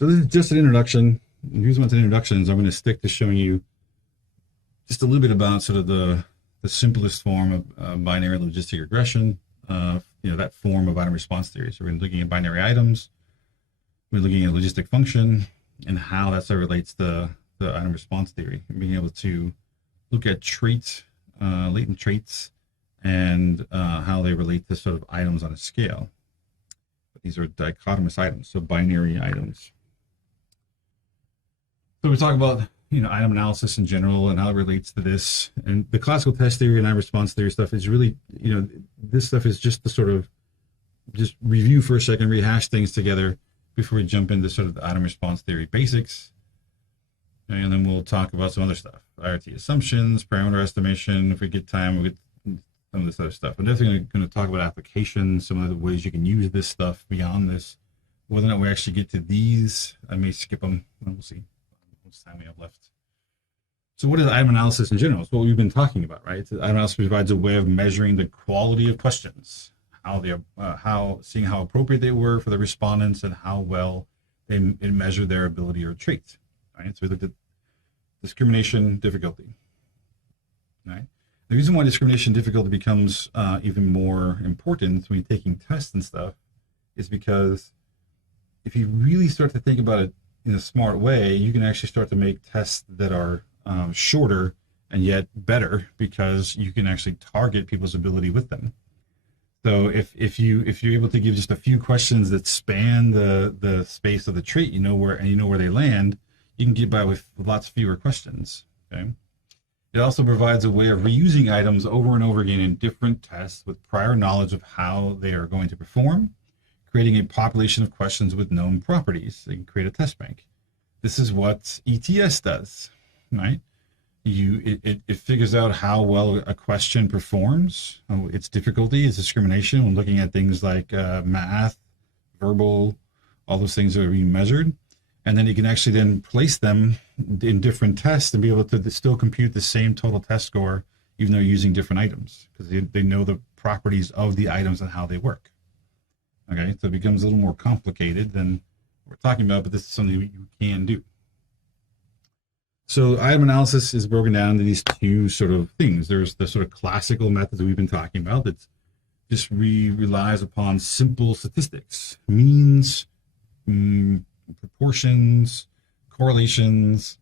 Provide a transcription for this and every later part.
So this is just an introduction. The reason why it's an introduction is I'm going to stick to showing you just a little bit about sort of the simplest form of binary logistic regression, that form of item response theory. So we're looking at binary items, we're looking at logistic function, and how that sort of relates to the item response theory, and being able to look at traits, latent traits, and how they relate to sort of items on a scale. But these are dichotomous items, so binary items. So we talk about item analysis in general and how it relates to this. And the classical test theory and item response theory stuff is really, this stuff is just to sort of just review for a second, rehash things together before we jump into sort of the item response theory basics. And then we'll talk about some other stuff, IRT assumptions, parameter estimation. If we get time, we'll get some of this other stuff. I'm definitely going to talk about applications, some of the ways you can use this stuff beyond this. Whether or not we actually get to these, I may skip them. We'll see how much time we have left. So what is item analysis in general? It's what we've been talking about, right? Item analysis provides a way of measuring the quality of questions, seeing how appropriate they were for the respondents and how well they measure their ability or trait, right? So we looked at discrimination difficulty, right? The reason why discrimination difficulty becomes even more important when you're taking tests and stuff is because if you really start to think about it in a smart way, you can actually start to make tests that are shorter and yet better, because you can actually target people's ability with them. So if you're able to give just a few questions that span the space of the trait, you know where they land, you can get by with lots fewer questions. Okay. It also provides a way of reusing items over and over again in different tests with prior knowledge of how they are going to perform, creating a population of questions with known properties. They can create a test bank. This is what ETS does, right? It figures out how well a question performs, its difficulty, its discrimination when looking at things like math, verbal, all those things that are being measured. And then you can actually then place them in different tests and be able to still compute the same total test score, even though you're using different items, because they know the properties of the items and how they work. Okay, so it becomes a little more complicated than we're talking about, but this is something you can do. So item analysis is broken down into these two sort of things. There's the sort of classical method that we've been talking about that just relies upon simple statistics, means, proportions, correlations.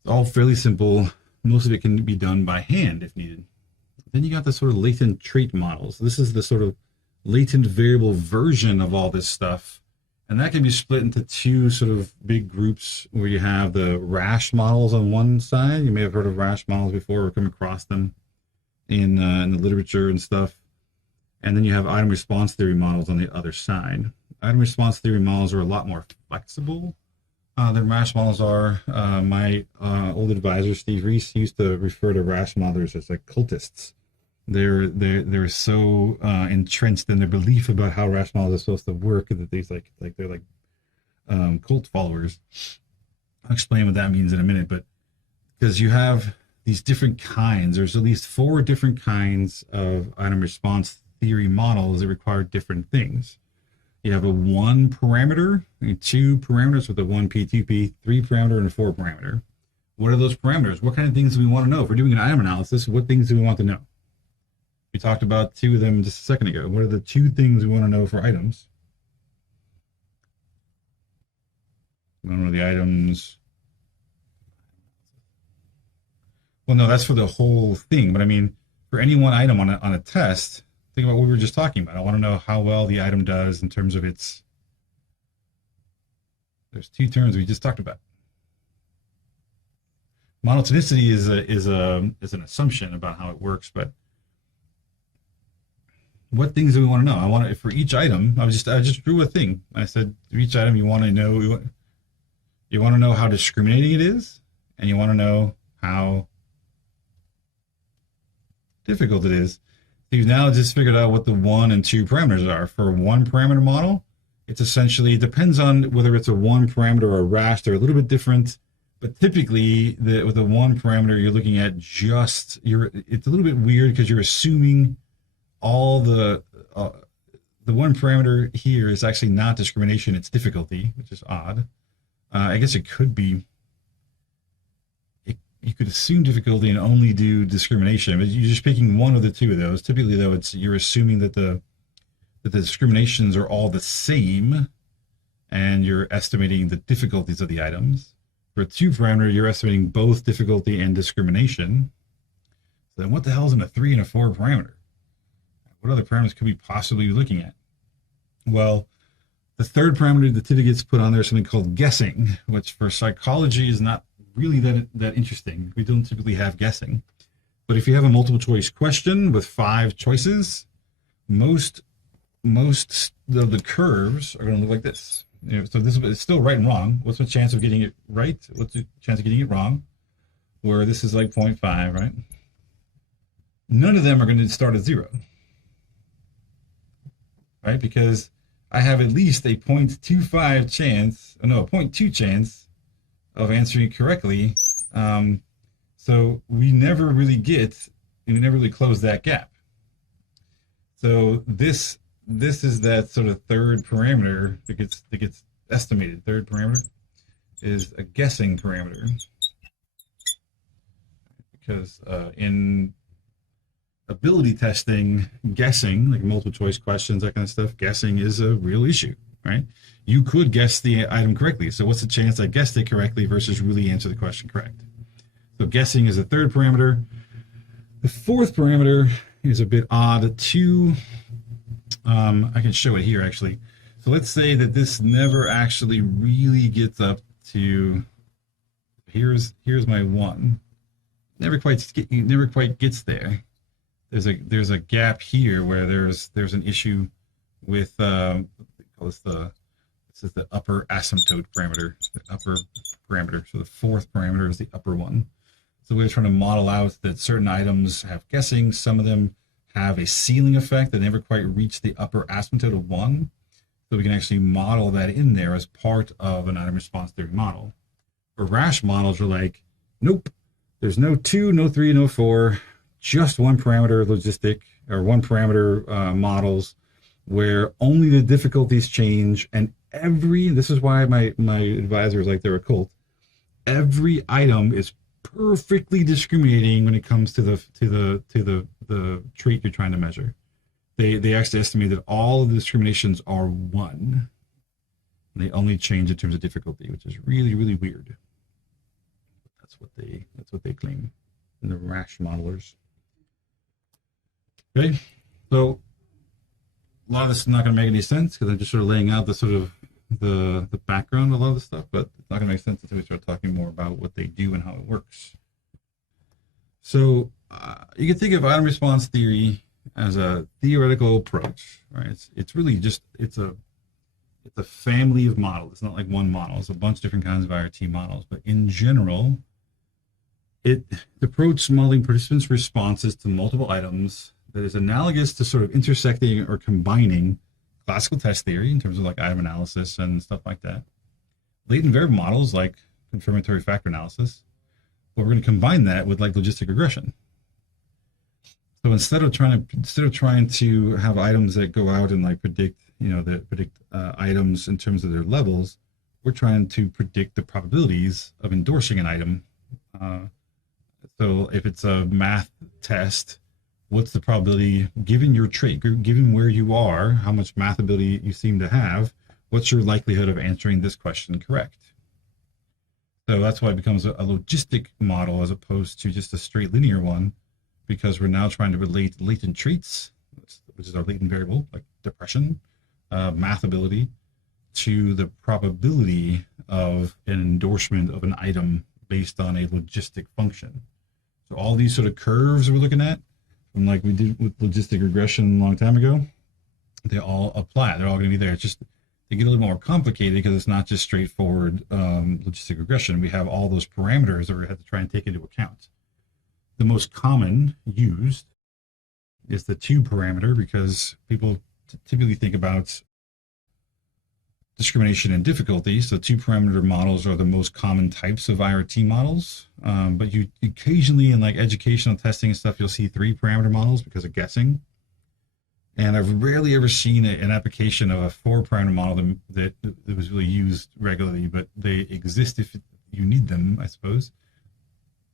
It's all fairly simple. Most of it can be done by hand if needed. Then you got the sort of latent trait models. This is the sort of latent variable version of all this stuff. And that can be split into two sort of big groups, where you have the rash models on one side. You may have heard of rash models before or come across them in the literature and stuff. And then you have item response theory models on the other side. Item response theory models are a lot more flexible than rash models are. My old advisor, Steve Reese, used to refer to rash modelers as like cultists. They're so entrenched in their belief about how rash models are supposed to work that they're like cult followers. I'll explain what that means in a minute, but because you have these different kinds, there's at least 4 different kinds of item response theory models that require different things. You have a 1 parameter, 2 parameters with a 1P, 2P, 3 parameter, and a 4 parameter. What are those parameters? What kind of things do we want to know? If we're doing an item analysis, what things do we want to know? We talked about 2 of them just a second ago. What are the 2 things we want to know for items? We want to know the items. Well, no, that's for the whole thing. But I mean, for any one item on a test, think about what we were just talking about. I want to know how well the item does in terms of its. There's 2 terms we just talked about. Monotonicity is an assumption about how it works, but what things do we want to know? I want to, for each item, I just drew a thing. I said for each item you want to know how discriminating it is, and you want to know how difficult it is. So you've now just figured out what the 1 and 2 parameters are. For a 1 parameter model, it's essentially, it depends on whether it's a 1 parameter or a rash. They're a little bit different, but typically with a 1 parameter, you're looking at it's a little bit weird because you're assuming all the the one parameter here is actually not discrimination, it's difficulty, which is odd. I guess it could be, you could assume difficulty and only do discrimination, but you're just picking one of the two of those. Typically, though, you're assuming that the discriminations are all the same, and you're estimating the difficulties of the items. For a two parameter, you're estimating both difficulty and discrimination. So then what the hell is in a 3 and a 4 parameter? What other parameters could we possibly be looking at? Well, the third parameter that typically gets put on there is something called guessing, which for psychology is not really that interesting. We don't typically have guessing. But if you have a multiple choice question with 5 choices, most of the curves are going to look like this. So this is still right and wrong. What's the chance of getting it right? What's the chance of getting it wrong? Where this is like 0.5, right? None of them are going to start at 0, right? Because I have at least a 0.25 chance, no, a 0.2 chance of answering correctly. So we never really close that gap. So this is that sort of third parameter that gets estimated. Third parameter is a guessing parameter, because in ability testing, guessing, like multiple choice questions, that kind of stuff, guessing is a real issue, right? You could guess the item correctly. So what's the chance I guessed it correctly versus really answer the question correct? So guessing is the third parameter. The fourth parameter is a bit odd too. I can show it here actually. So let's say that this never actually really gets up to, here's my 1. Never quite gets there. There's a gap here where there's an issue with this is the upper asymptote parameter, the upper parameter. So the fourth parameter is the upper one. So we're trying to model out that certain items have guessing. Some of them have a ceiling effect that never quite reach the upper asymptote of 1. So we can actually model that in there as part of an item response theory model. Or rash models are like, nope, there's no 2, no 3, no 4, just one parameter logistic or one parameter models where only the difficulties change, and this is why my advisor is like they're a cult. Every item is perfectly discriminating when it comes to the trait you're trying to measure. They actually estimate that all of the discriminations are 1. And they only change in terms of difficulty, which is really, really weird. That's what they claim in the rash modelers. Okay, so a lot of this is not going to make any sense because I'm just sort of laying out the sort of the background of a lot of this stuff, but it's not going to make sense until we start talking more about what they do and how it works. So you can think of item response theory as a theoretical approach, right? It's really just it's a family of models. It's not like one model. It's a bunch of different kinds of IRT models, but in general, the approach modeling participants' responses to multiple items that is analogous to sort of intersecting or combining classical test theory in terms of like item analysis and stuff like that. Latent variable models like confirmatory factor analysis, but we're going to combine that with like logistic regression. So instead of trying to have items that go out and like predict items in terms of their levels, we're trying to predict the probabilities of endorsing an item. So if it's a math test, what's the probability, given your trait, given where you are, how much math ability you seem to have, what's your likelihood of answering this question correct? So that's why it becomes a logistic model as opposed to just a straight linear one, because we're now trying to relate latent traits, which is our latent variable, like depression, math ability, to the probability of an endorsement of an item based on a logistic function. So all these sort of curves we're looking at, from like we did with logistic regression a long time ago, they all apply. They're all going to be there. It's just they get a little more complicated because it's not just straightforward logistic regression. We have all those parameters that we have to try and take into account. The most common used is the 2 parameter because people typically think about discrimination and difficulty. So 2 parameter models are the most common types of IRT models. But you occasionally in like educational testing and stuff, you'll see 3 parameter models because of guessing. And I've rarely ever seen an application of a 4-parameter model that was really used regularly, but they exist if you need them, I suppose.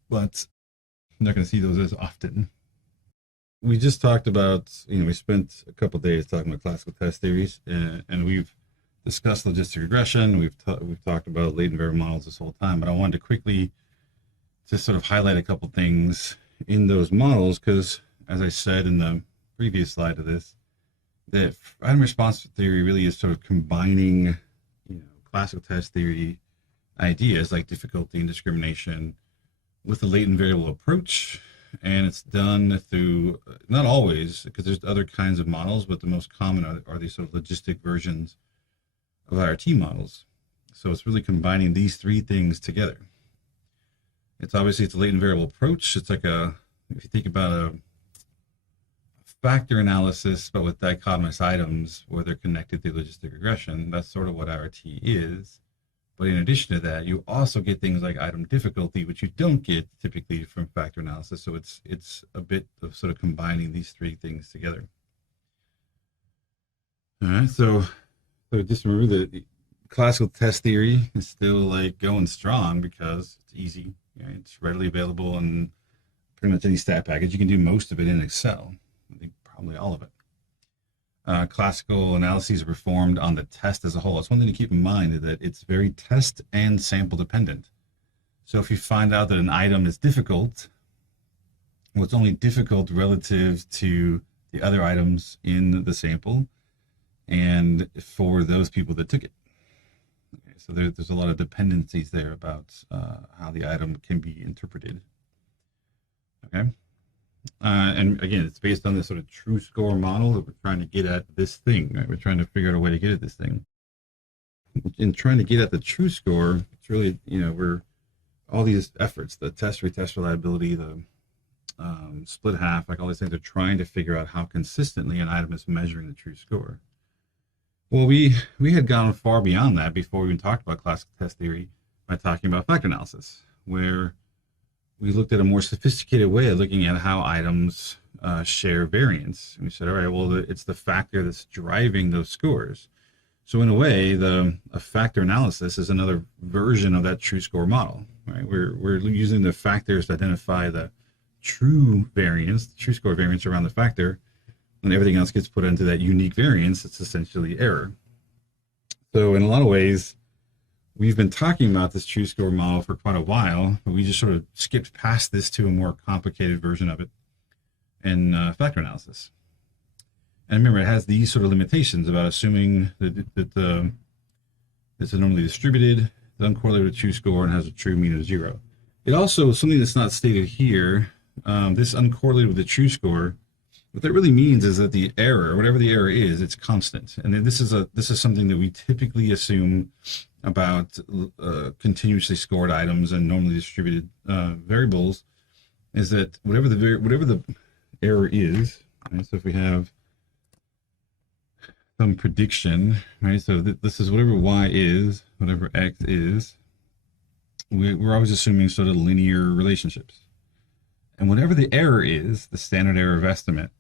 But I'm not going to see those as often. We just talked about, we spent a couple of days talking about classical test theories, and we've discussed logistic regression. We've talked about latent variable models this whole time, but I wanted to quickly just sort of highlight a couple things in those models, because as I said in the previous slide of this, that item response theory really is sort of combining, classical test theory ideas like difficulty and discrimination with the latent variable approach. And it's done through, not always, because there's other kinds of models, but the most common are these sort of logistic versions of IRT models. So it's really combining these three things together. It's a latent variable approach. It's like if you think about a factor analysis, but with dichotomous items where they're connected through logistic regression, that's sort of what IRT is. But in addition to that, you also get things like item difficulty, which you don't get typically from factor analysis. So it's a bit of sort of combining these three things together. All right, so just remember that the classical test theory is still like going strong because it's easy. It's readily available in pretty much any stat package. You can do most of it in Excel. I think probably all of it. Classical analyses are performed on the test as a whole. It's one thing to keep in mind that it's very test and sample dependent. So if you find out that an item is difficult, well, it's only difficult relative to the other items in the sample and for those people that took it. Okay, so there's a lot of dependencies there about how the item can be interpreted. Okay. And again, it's based on this sort of true score model that we're trying to get at this thing, right? We're trying to figure out a way to get at this thing. In trying to get at the true score, it's really, we're all these efforts, the test, retest reliability, the split half, like all these things are trying to figure out how consistently an item is measuring the true score. Well, we had gone far beyond that before we even talked about classical test theory by talking about factor analysis, where we looked at a more sophisticated way of looking at how items share variance. And we said, all right, well, it's the factor that's driving those scores. So in a way, a factor analysis is another version of that true score model, right? We're using the factors to identify the true variance, the true score variance around the factor, and everything else gets put into that unique variance. It's essentially error. So in a lot of ways, we've been talking about this true score model for quite a while, but we just sort of skipped past this to a more complicated version of it in factor analysis. And remember, it has these sort of limitations about assuming that it's normally distributed, it's uncorrelated with true score, and has a true mean of 0. It also, something that's not stated here, this uncorrelated with the true score, what that really means is that the error, whatever the error is, it's constant. And then this is something that we typically assume about continuously scored items and normally distributed variables, is that whatever the error is, right? So if we have some prediction, right? So this is whatever y is, whatever x is, we're always assuming sort of linear relationships. And whatever the error is, the standard error of estimate,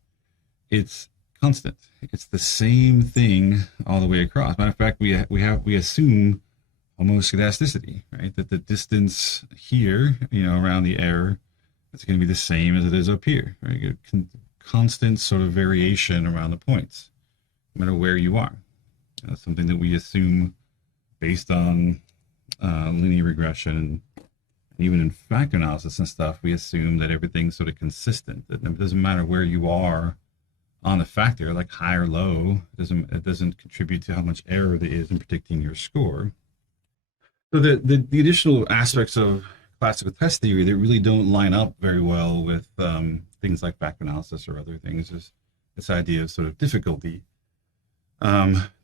it's constant. It's the same thing all the way across. Matter of fact, we assume homoscedasticity, right? That the distance here, around the error, it's going to be the same as it is up here, right? Constant sort of variation around the points, no matter where you are. That's something that we assume based on linear regression. Even in factor analysis and stuff, we assume that everything's sort of consistent. That it doesn't matter where you are on the factor, like high or low, it doesn't contribute to how much error there is in predicting your score. So the additional aspects of classical test theory that really don't line up very well with things like factor analysis or other things is this idea of sort of difficulty.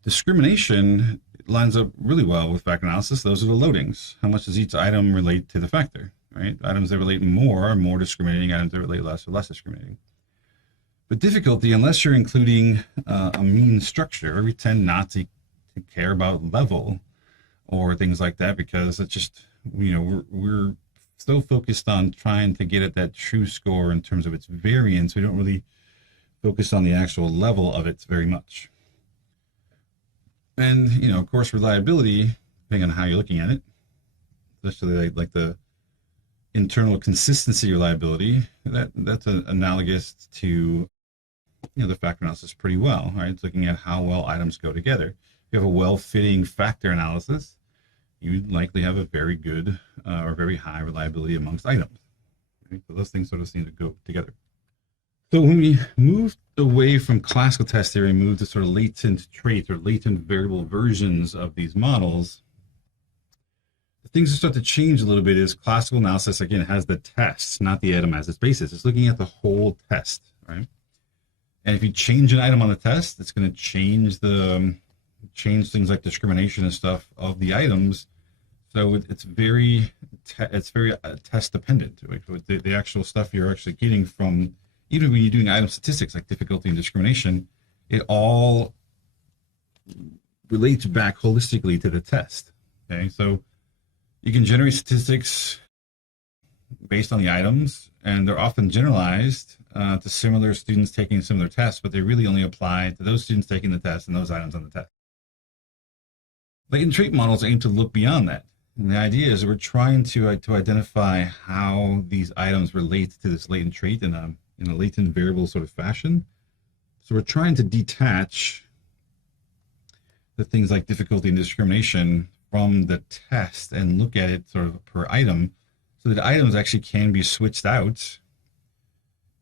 Discrimination lines up really well with factor analysis. Those are the loadings. How much does each item relate to the factor, right? Items that relate more are more discriminating. Items that relate less are less discriminating. But difficulty, unless you're including a mean structure, we tend not to care about level or things like that, because it's just, we're so focused on trying to get at that true score in terms of its variance. We don't really focus on the actual level of it very much. And, you know, of course, reliability, depending on how you're looking at it, especially like the internal consistency reliability, that's analogous to, you know, the factor analysis pretty well, right? It's looking at how well items go together. If you have a well-fitting factor analysis, you likely have a very good or very high reliability amongst items. Right? So those things sort of seem to go together. So when we moved away from classical test theory and moved to sort of latent traits or latent variable versions of these models, the things that start to change a little bit is classical analysis, again, has the tests, not the item as its basis. It's looking at the whole test, right? And if you change an item on the test, it's going to change things like discrimination and stuff of the items. So it's very test dependent. The actual stuff you're actually getting from, even when you're doing item statistics like difficulty and discrimination, it all relates back holistically to the test. Okay, so you can generate statistics based on the items, and they're often generalized to similar students taking similar tests, but they really only apply to those students taking the test and those items on the test. Latent trait models aim to look beyond that. And the idea is we're trying to identify how these items relate to this latent trait in a latent variable sort of fashion. So we're trying to detach the things like difficulty and discrimination from the test and look at it sort of per item, so that items actually can be switched out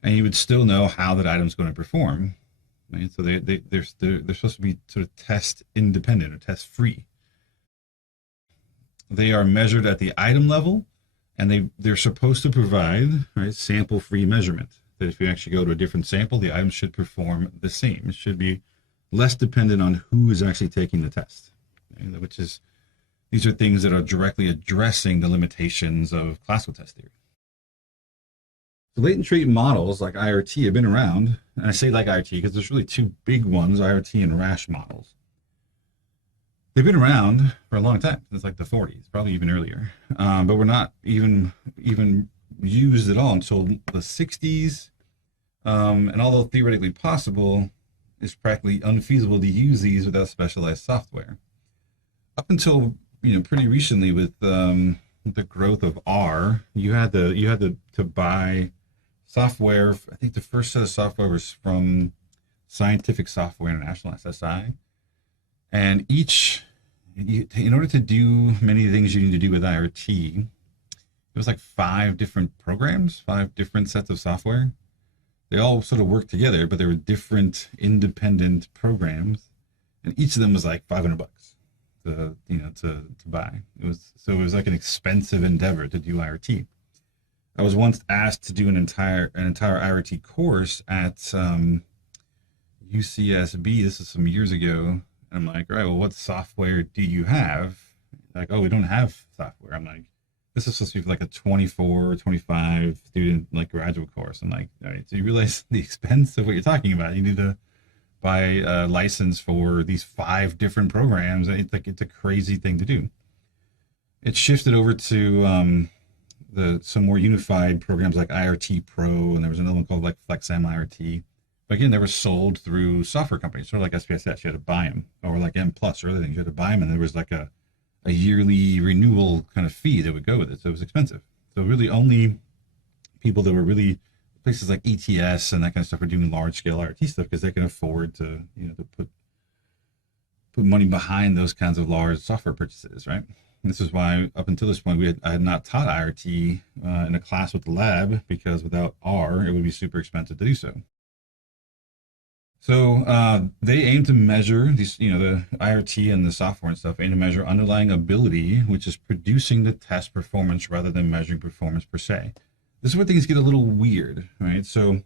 and you would still know how that item is going to perform. Right? So they're supposed to be sort of test independent or test free. They are measured at the item level, and they're supposed to provide, right, sample free measurement. That if you actually go to a different sample, the item should perform the same. It should be less dependent on who is actually taking the test, right? Which is, these are things that are directly addressing the limitations of classical test theory. The latent trait models like IRT have been around, and I say like IRT because there's really two big ones, IRT and RASH models. They've been around for a long time, since like the 40s, probably even earlier, but were not even used at all until the 60s, and although theoretically possible, it's practically unfeasible to use these without specialized software. Up until, you know, pretty recently, with the growth of R, you had to buy software. I think the first set of software was from Scientific Software International, SSI, and in order to do many things you need to do with IRT, it was like 5 different programs, 5 different sets of software. They all sort of worked together, but they were different independent programs, and each of them was like $500 to buy. It was like an expensive endeavor to do IRT. I was once asked to do an entire IRT course at UCSB. This is some years ago. And I'm like, all right, well, what software do you have? Like, oh, we don't have software. I'm like, this is supposed to be like a 24 or 25 student like graduate course. I'm like, all right, so you realize the expense of what you're talking about. You need to buy a license for these 5 different programs. It's a crazy thing to do. It shifted over to some more unified programs like IRT Pro, and there was another one called like FlexM IRT. But again, they were sold through software companies, sort of like SPSS. You had to buy them, or like M Plus or other things. You had to buy them, and there was like a yearly renewal kind of fee that would go with it. So it was expensive. So really, only people that were really places like ETS and that kind of stuff are doing large scale IRT stuff because they can afford to, you know, to put money behind those kinds of large software purchases, right? And this is why up until this point I had not taught IRT in a class with the lab, because without R, it would be super expensive to do so. So they aim to measure these, you know, the IRT and the software and stuff aim to measure underlying ability, which is producing the test performance rather than measuring performance per se. This is where things get a little weird, right? So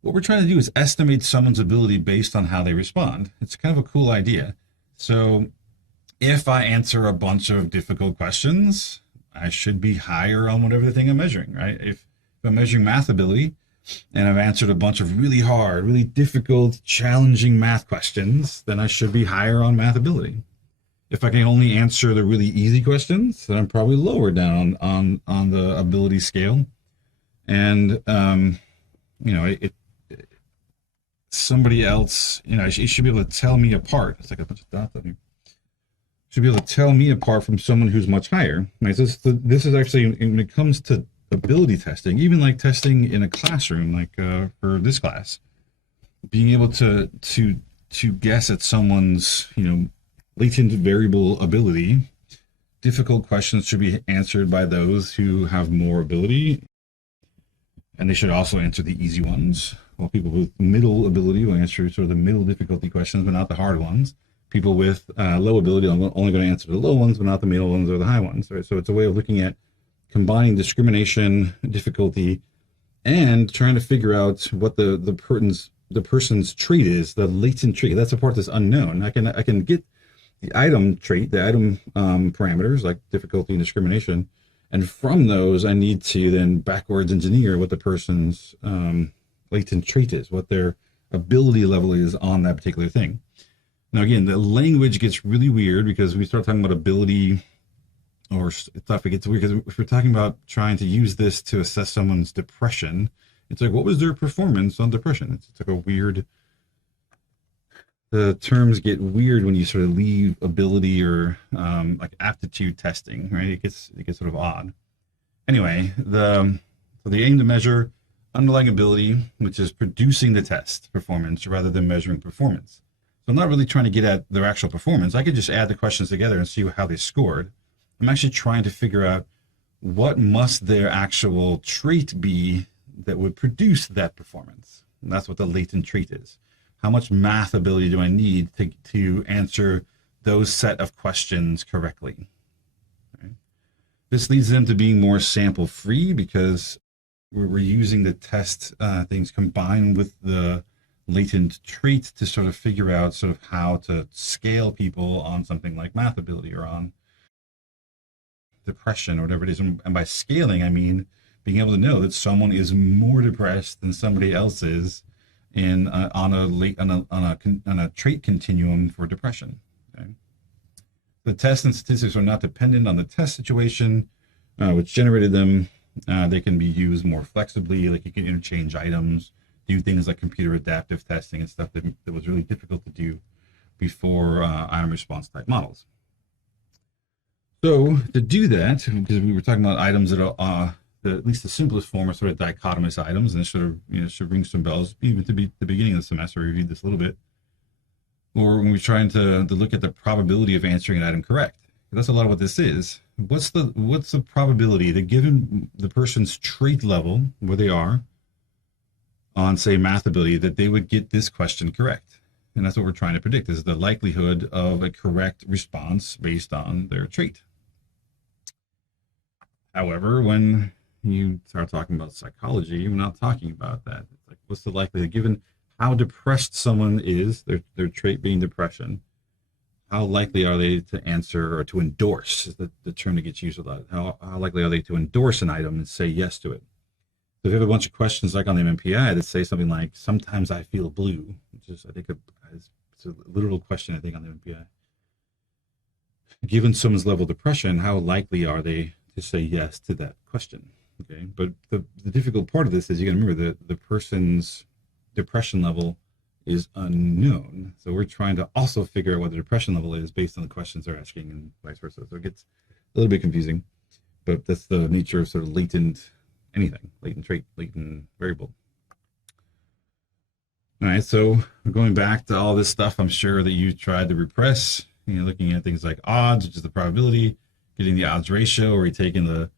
what we're trying to do is estimate someone's ability based on how they respond. It's kind of a cool idea. So if I answer a bunch of difficult questions, I should be higher on whatever the thing I'm measuring, right? If I'm measuring math ability, and I've answered a bunch of really hard, really difficult, challenging math questions, then I should be higher on math ability. If I can only answer the really easy questions, then I'm probably lower down on the ability scale. And you know, somebody else, it should be able to tell me apart. It's like a bunch of dots on here. Should be able to tell me apart from someone who's much higher. Right? So this is actually, when it comes to ability testing, even like testing in a classroom, like for this class, being able to guess at someone's, latent variable ability. Difficult questions should be answered by those who have more ability, and they should also answer the easy ones. While people with middle ability will answer sort of the middle difficulty questions, but not the hard ones. People with low ability are only going to answer the low ones, but not the middle ones or the high ones. Right? So it's a way of looking at combining discrimination, difficulty, and trying to figure out what the person's trait is, the latent trait. That's the part that's unknown. I can get the item trait, the item parameters like difficulty and discrimination, and from those I need to then backwards engineer what the person's latent trait is, what their ability level is on that particular thing. Now again, the language gets really weird because we start talking about ability or stuff. It gets weird because if we're talking about trying to use this to assess someone's depression, it's like, what was their performance on depression? It's like a weird, the terms get weird when you sort of leave ability or like aptitude testing, right? It gets sort of odd. Anyway, so they aim to measure underlying ability, which is producing the test performance rather than measuring performance. So I'm not really trying to get at their actual performance. I could just add the questions together and see how they scored. I'm actually trying to figure out what must their actual trait be that would produce that performance. And that's what the latent trait is. How much math ability do I need to answer those set of questions correctly? Right? This leads them to being more sample free because we're using the test things combined with the latent trait to sort of figure out sort of how to scale people on something like math ability or on depression or whatever it is. And by scaling, I mean being able to know that someone is more depressed than somebody else is in on a trait continuum for depression. Okay? The tests and statistics are not dependent on the test situation, which generated them. They can be used more flexibly, like you can interchange items, do things like computer adaptive testing and stuff that was really difficult to do before item response type models. So to do that, because we were talking about items that are at least the simplest form are sort of dichotomous items, and this sort of should ring some bells. Even to be the beginning of the semester, we reviewed this a little bit, or when we're trying to look at the probability of answering an item correct. That's a lot of what this is. What's the probability that given the person's trait level, where they are on, say, math ability, that they would get this question correct? And that's what we're trying to predict, is the likelihood of a correct response based on their trait. However, when you start talking about psychology, we're not talking about that. It's like, what's the likelihood, given how depressed someone is, their trait being depression, how likely are they to answer or to endorse, is the term that gets used a lot. How likely are they to endorse an item and say yes to it? So if you have a bunch of questions like on the MMPI that say something like, sometimes I feel blue, which is, I think, it's a literal question, I think, on the MMPI. Given someone's level of depression, how likely are they to say yes to that question? Okay, but the difficult part of this is you got to remember that the person's depression level is unknown. So we're trying to also figure out what the depression level is based on the questions they're asking and vice versa. So it gets a little bit confusing, but that's the nature of sort of latent anything, latent trait, latent variable. All right, so going back to all this stuff, I'm sure that you tried to repress, looking at things like odds, which is the probability, getting the odds ratio, or you're taking the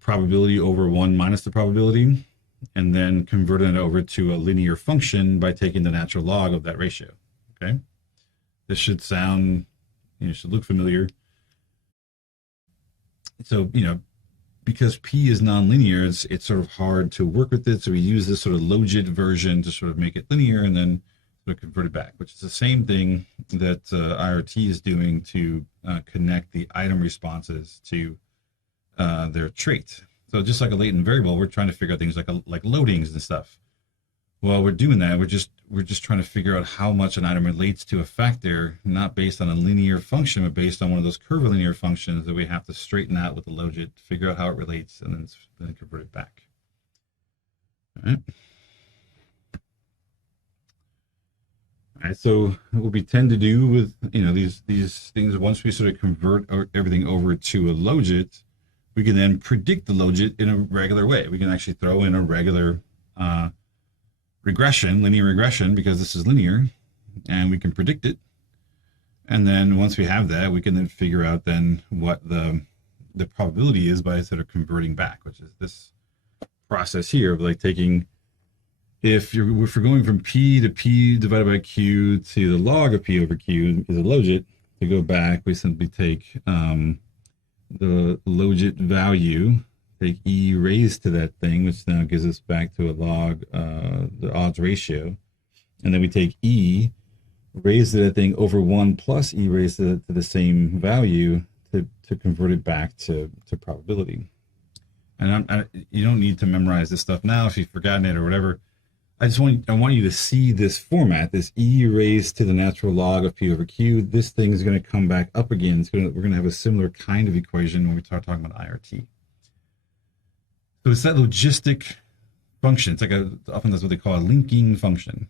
probability over 1 minus the probability, and then converting it over to a linear function by taking the natural log of that ratio. Okay, this should sound, should look familiar. So, because P is nonlinear, it's sort of hard to work with it. So we use this sort of logit version to sort of make it linear and then sort of convert it back, which is the same thing that IRT is doing to connect the item responses to their trait. So just like a latent variable, we're trying to figure out things like loadings and stuff. Well, we're doing that. We're just trying to figure out how much an item relates to a factor, not based on a linear function, but based on one of those curvilinear functions that we have to straighten out with the logit, figure out how it relates, and then convert it back. All right. Right, so what we tend to do with these things, once we sort of convert everything over to a logit, we can then predict the logit in a regular way. We can actually throw in a regular regression, linear regression, because this is linear, and we can predict it. And then once we have that, we can then figure out then what the probability is by sort of converting back, which is this process here of like taking, if we're going from p to p divided by q to the log of p over q is a logit. To go back, we simply take the logit value, take e raised to that thing, which now gives us back to a log, the odds ratio. And then we take e raised to that thing over 1 plus e raised to the same value to convert it back to probability. And you don't need to memorize this stuff now if you've forgotten it or whatever. I want you to see this format, this e raised to the natural log of p over q. This thing is going to come back up again. We're going to have a similar kind of equation when we start talking about IRT. So it's that logistic function. It's like often that's what they call a linking function.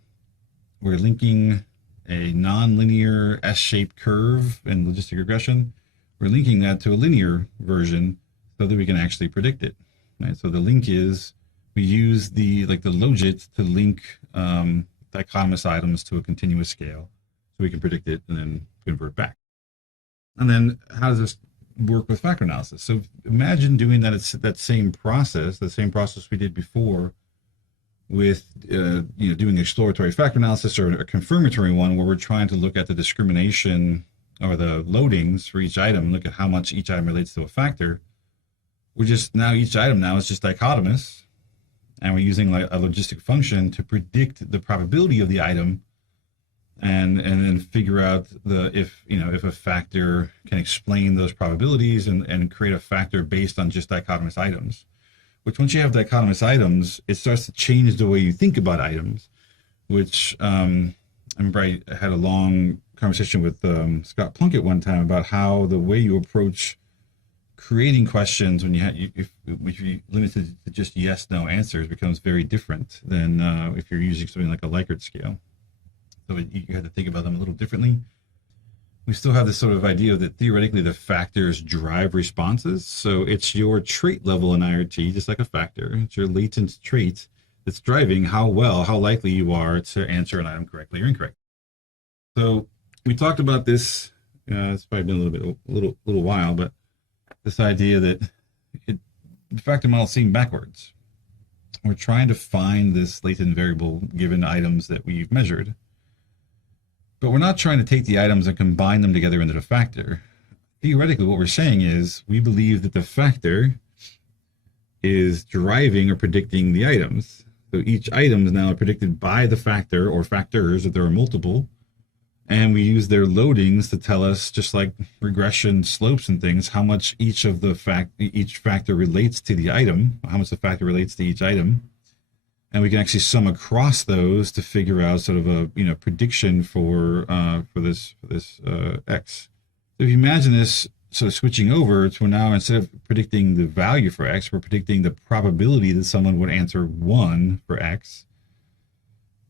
We're linking a nonlinear S-shaped curve in logistic regression. We're linking that to a linear version so that we can actually predict it. Right? So the link is, we use the logit to link dichotomous items to a continuous scale so we can predict it and then convert back. And then how does this work with factor analysis? So imagine doing that same process we did before with doing exploratory factor analysis or a confirmatory one where we're trying to look at the discrimination or the loadings for each item, look at how much each item relates to a factor. Each item now is just dichotomous. And we're using like a logistic function to predict the probability of the item, and then figure out if a factor can explain those probabilities and create a factor based on just dichotomous items. Which once you have dichotomous items, it starts to change the way you think about items. Which I remember I had a long conversation with Scott Plunkett one time about how the way you approach creating questions when if you're limited to just yes/no answers becomes very different than if you're using something like a Likert scale. So you have to think about them a little differently. We still have this sort of idea that theoretically the factors drive responses. So it's your trait level in IRT, just like a factor. It's your latent trait that's driving how likely you are to answer an item correctly or incorrectly. So we talked about this. It's probably been a little while, but this idea that the factor model seemed backwards. We're trying to find this latent variable given items that we've measured. But we're not trying to take the items and combine them together into the factor. Theoretically, what we're saying is we believe that the factor is driving or predicting the items. So each item is now predicted by the factor or factors, if there are multiple. And we use their loadings to tell us, just like regression slopes and things, how much each factor relates to the item, how much the factor relates to each item. And we can actually sum across those to figure out sort of a prediction for this x. So if you imagine this sort of switching over to now, instead of predicting the value for x, we're predicting the probability that someone would answer 1 for x.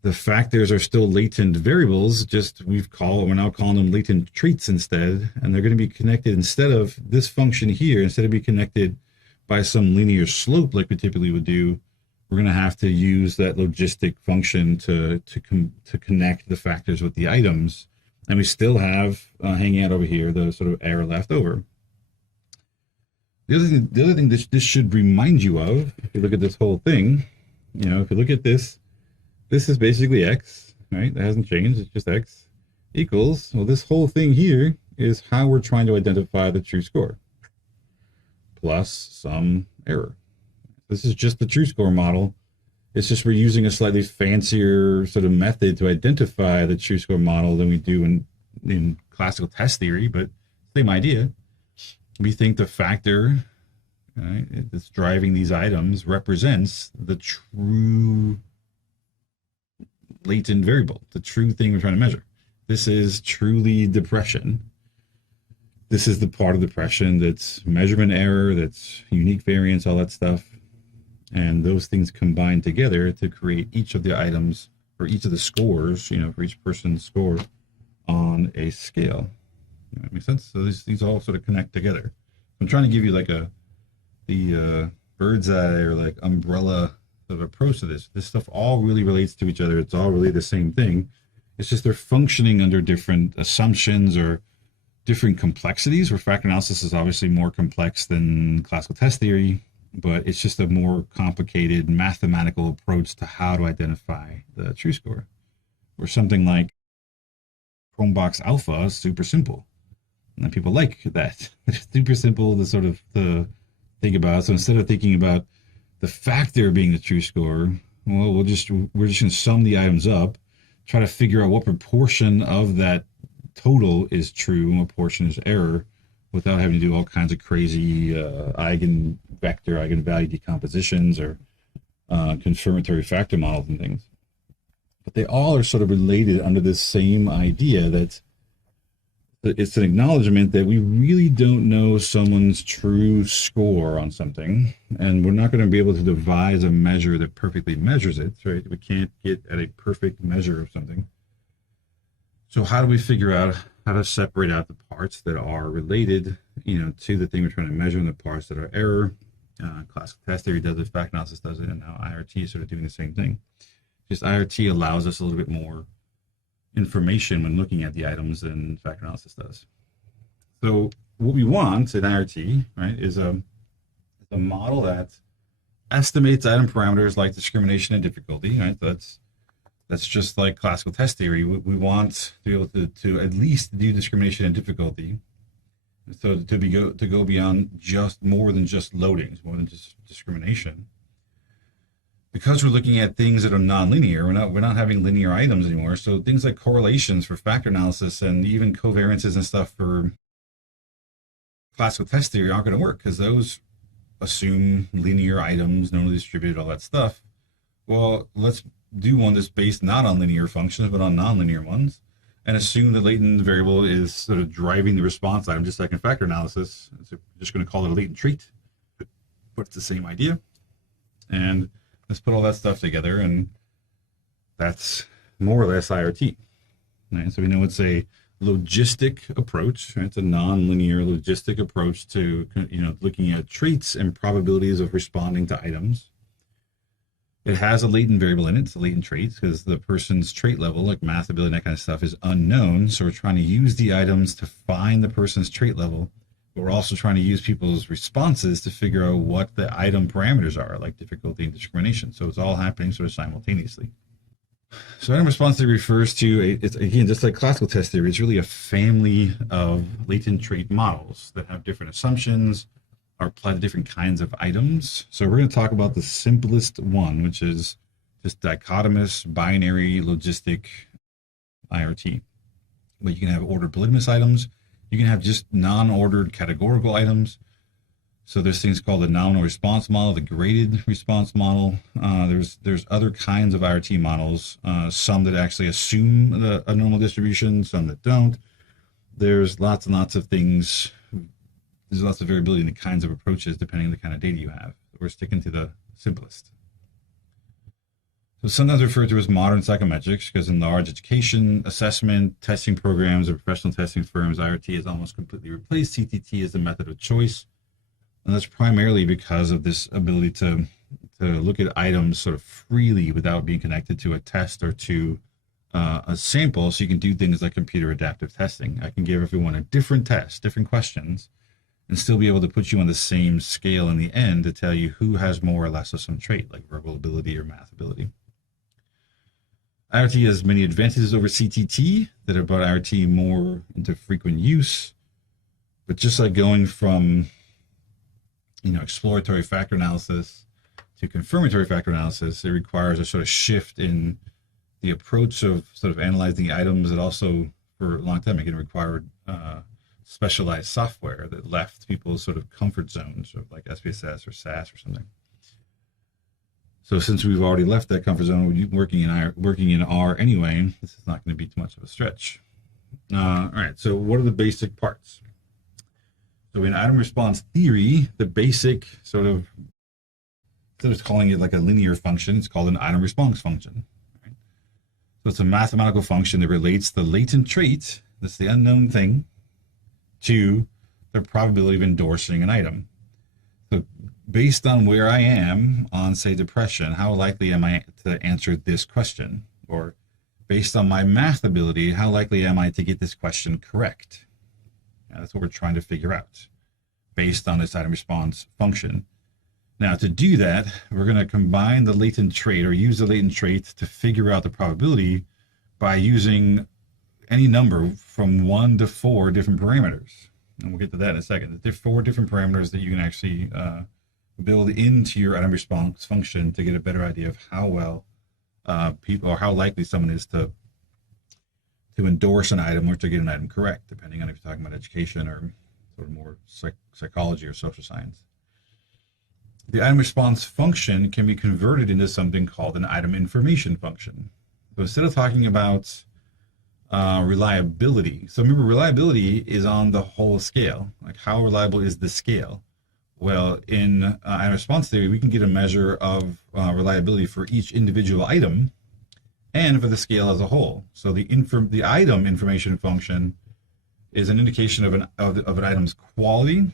The factors are still latent variables, we're now calling them latent traits instead, and they're going to be connected instead of this function here, instead of being connected by some linear slope like we typically would do, we're going to have to use that logistic function to connect the factors with the items, and we still have hanging out over here the sort of error left over. The other thing this should remind you of, if you look at this whole thing, if you look at this is basically x, right? That hasn't changed. It's just x equals, well, this whole thing here is how we're trying to identify the true score plus some error. This is just the true score model. It's just we're using a slightly fancier sort of method to identify the true score model than we do in classical test theory, but same idea. We think the factor, right, that's driving these items represents the true latent variable, the true thing we're trying to measure. This is truly depression. This is the part of depression that's measurement error, that's unique variance, all that stuff. And those things combine together to create each of the items for each of the scores, for each person's score on a scale. That makes sense? So these all sort of connect together. I'm trying to give you like the bird's eye or like umbrella sort of approach to this. This stuff all really relates to each other. It's all really the same thing. It's just they're functioning under different assumptions or different complexities, where factor analysis is obviously more complex than classical test theory, but it's just a more complicated mathematical approach to how to identify the true score. Or something like Chromebox Alpha is super simple. And people like that. It's super simple to think about. So instead of thinking about the factor being the true score, well, we're just going to sum the items up, try to figure out what proportion of that total is true and what portion is error, without having to do all kinds of crazy eigenvalue decompositions or confirmatory factor models and things. But they all are sort of related under this same idea that it's an acknowledgement that we really don't know someone's true score on something, and we're not going to be able to devise a measure that perfectly measures it, right? We can't get at a perfect measure of something. So how do we figure out how to separate out the parts that are related, to the thing we're trying to measure, and the parts that are error? Classical test theory does it, fact analysis does it, and now IRT is sort of doing the same thing. Just IRT allows us a little bit more information when looking at the items than factor analysis does. So what we want in IRT, right, is a model that estimates item parameters like discrimination and difficulty, right? That's just like classical test theory. We want to be able to at least do discrimination and difficulty. So to go beyond just more than just loadings, more than just discrimination. Because we're looking at things that are nonlinear, we're not having linear items anymore. So things like correlations for factor analysis and even covariances and stuff for classical test theory aren't going to work, because those assume linear items, normally distributed, all that stuff. Well, let's do one that's based not on linear functions, but on nonlinear ones, and assume the latent variable is sort of driving the response item, just like in factor analysis. So we're just going to call it a latent trait, but it's the same idea. And let's put all that stuff together, and that's more or less IRT. Right? So we know it's a logistic approach. Right? It's a non-linear logistic approach to looking at traits and probabilities of responding to items. It has a latent variable in it. It's a latent trait because the person's trait level, like math ability and that kind of stuff, is unknown. So we're trying to use the items to find the person's trait level. But we're also trying to use people's responses to figure out what the item parameters are, like difficulty and discrimination. So it's all happening sort of simultaneously. So item response theory refers to, it's again, just like classical test theory, it's really a family of latent trait models that have different assumptions, are applied to different kinds of items. So we're going to talk about the simplest one, which is just dichotomous binary logistic IRT. But you can have ordered polygamous items. You can have just non-ordered categorical items. So there's things called the nominal response model, the graded response model. There's other kinds of IRT models, some that actually assume a normal distribution, some that don't. There's lots and lots of things. There's lots of variability in the kinds of approaches depending on the kind of data you have. We're sticking to the simplest. So sometimes referred to as modern psychometrics, because in large education, assessment, testing programs, or professional testing firms, IRT has almost completely replaced CTT as the method of choice. And that's primarily because of this ability to look at items sort of freely without being connected to a test or to a sample. So you can do things like computer adaptive testing. I can give everyone a different test, different questions, and still be able to put you on the same scale in the end to tell you who has more or less of some trait, like verbal ability or math ability. IRT has many advantages over CTT that have brought IRT more into frequent use. But just like going from exploratory factor analysis to confirmatory factor analysis, it requires a sort of shift in the approach of sort of analyzing items. It also, for a long time, it required specialized software that left people's sort of comfort zones, sort of like SPSS or SAS or something. So since we've already left that comfort zone, working in R anyway, this is not going to be too much of a stretch. All right, so what are the basic parts? So in item response theory, the basic sort of, instead of calling it like a linear function, it's called an item response function. Right? So it's a mathematical function that relates the latent trait, that's the unknown thing, to the probability of endorsing an item. So based on where I am on, say, depression, how likely am I to answer this question? Or based on my math ability, how likely am I to get this question correct? Now, that's what we're trying to figure out based on this item response function. Now, to do that, we're going to combine the latent trait or use the latent trait to figure out the probability by using any number from 1 to 4 different parameters. And we'll get to that in a second. There are 4 different parameters that you can actually build into your item response function to get a better idea of how well people, or how likely someone is to endorse an item or to get an item correct, depending on if you're talking about education or sort of more psychology or social science. The item response function can be converted into something called an item information function. So instead of talking about reliability, so remember, reliability is on the whole scale. Like, how reliable is the scale? Well, in item response theory, we can get a measure of reliability for each individual item and for the scale as a whole. So the item information function is an indication of an item's quality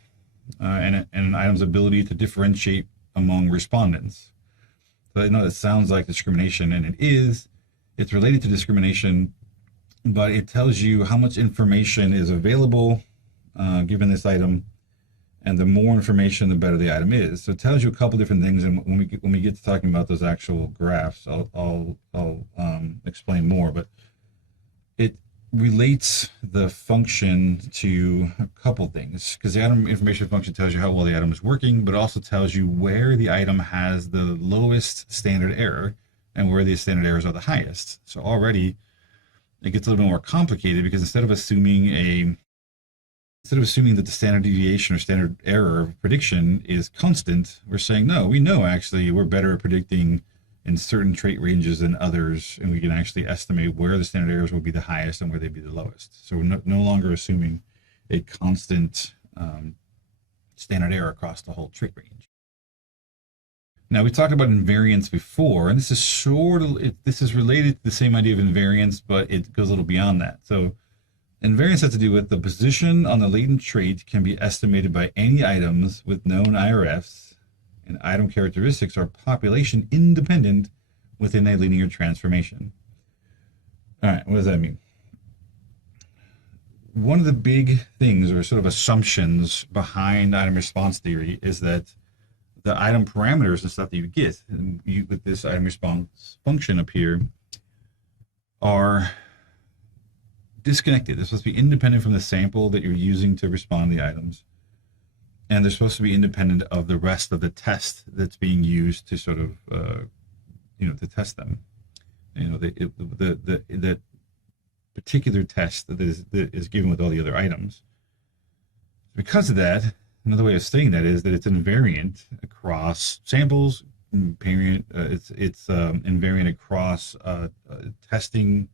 and an item's ability to differentiate among respondents. So I know it sounds like discrimination, and it is. It's related to discrimination, but it tells you how much information is available given this item, and the more information, the better the item is. So it tells you a couple different things, and when we get to talking about those actual graphs, I'll explain more. But it relates the function to a couple things, because the item information function tells you how well the item is working, but also tells you where the item has the lowest standard error and where the standard errors are the highest. So already it gets a little bit more complicated, because instead of assuming that the standard deviation or standard error of prediction is constant, we're saying, no, we know actually we're better at predicting in certain trait ranges than others, and we can actually estimate where the standard errors will be the highest and where they'd be the lowest. So we're no longer assuming a constant standard error across the whole trait range. Now, we talked about invariance before, and this is related to the same idea of invariance, but it goes a little beyond that. So invariance has to do with the position on the latent trait can be estimated by any items with known IRFs, and item characteristics are population independent within a linear transformation. All right, what does that mean? One of the big things, or sort of assumptions behind item response theory, is that the item parameters and stuff that you get with this item response function up here are disconnected. They're supposed to be independent from the sample that you're using to respond to the items, and they're supposed to be independent of the rest of the test that's being used to sort of, to test them. The particular test that is given with all the other items. Because of that, another way of saying that is that it's invariant across samples. It's invariant across testing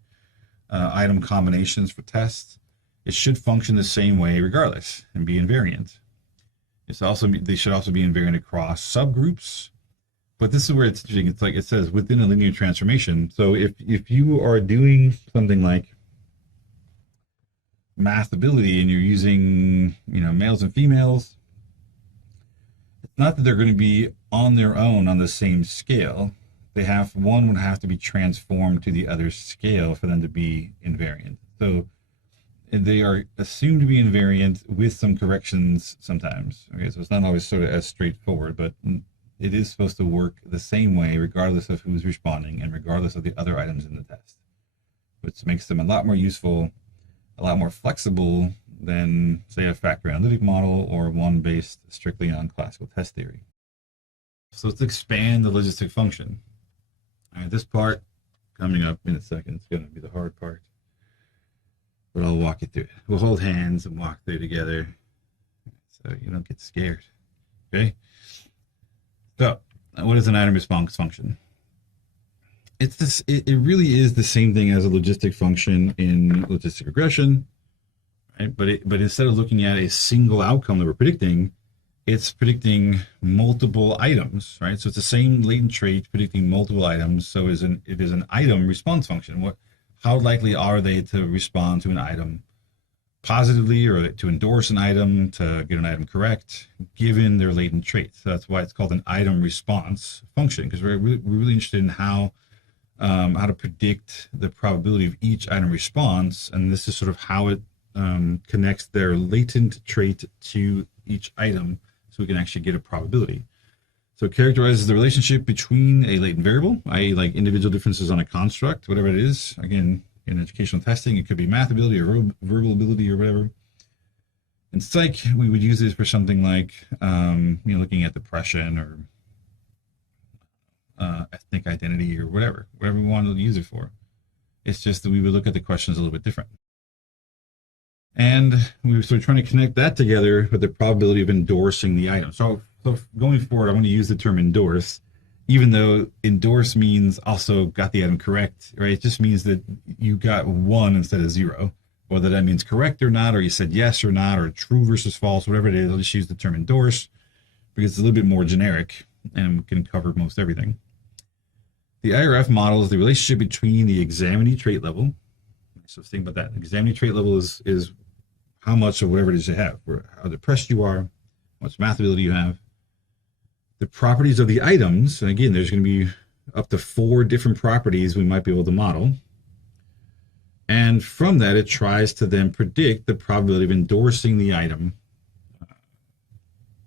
item combinations for tests. It should function the same way regardless and be invariant. They should also be invariant across subgroups. But this is where it's interesting. It's like it says within a linear transformation. So if you are doing something like math ability and you're using males and females, it's not that they're going to be on their own on the same scale. One would have to be transformed to the other scale for them to be invariant. So they are assumed to be invariant with some corrections sometimes. Okay, so it's not always sort of as straightforward, but it is supposed to work the same way regardless of who's responding and regardless of the other items in the test, which makes them a lot more useful, a lot more flexible than, say, a factor analytic model or one based strictly on classical test theory. So let's expand the logistic function. All right, this part coming up in a second, it's going to be the hard part, but I'll walk you through it. We'll hold hands and walk through together so you don't get scared. Okay? So, what is an item response function? It really is the same thing as a logistic function in logistic regression, right? But instead of looking at a single outcome that we're predicting, it's predicting multiple items, right? So it's the same latent trait predicting multiple items. So it is an item response function. how likely are they to respond to an item positively or to endorse an item, to get an item correct, given their latent traits. So that's why it's called an item response function, because we're really interested in how to predict the probability of each item response, and this is sort of how it connects their latent trait to each item, so we can actually get a probability. So it characterizes the relationship between a latent variable, i.e. like individual differences on a construct, whatever it is. Again, in educational testing, it could be math ability or verbal ability or whatever. In psych, we would use this for something like, looking at depression or ethnic identity or whatever we wanted to use it for. It's just that we would look at the questions a little bit different. And we were sort of trying to connect that together with the probability of endorsing the item. So going forward, I want to use the term endorse, even though endorse means also got the item correct, right? It just means that you got 1 instead of 0. Whether that means correct or not, or you said yes or not, or true versus false, whatever it is, I'll just use the term endorse because it's a little bit more generic and can cover most everything. The IRF model is the relationship between the examinee trait level. So think about that. Examinee trait level is how much of whatever it is you have, or how depressed you are, how much math ability you have. The properties of the items, and again, there's going to be up to 4 different properties we might be able to model. And from that, it tries to then predict the probability of endorsing the item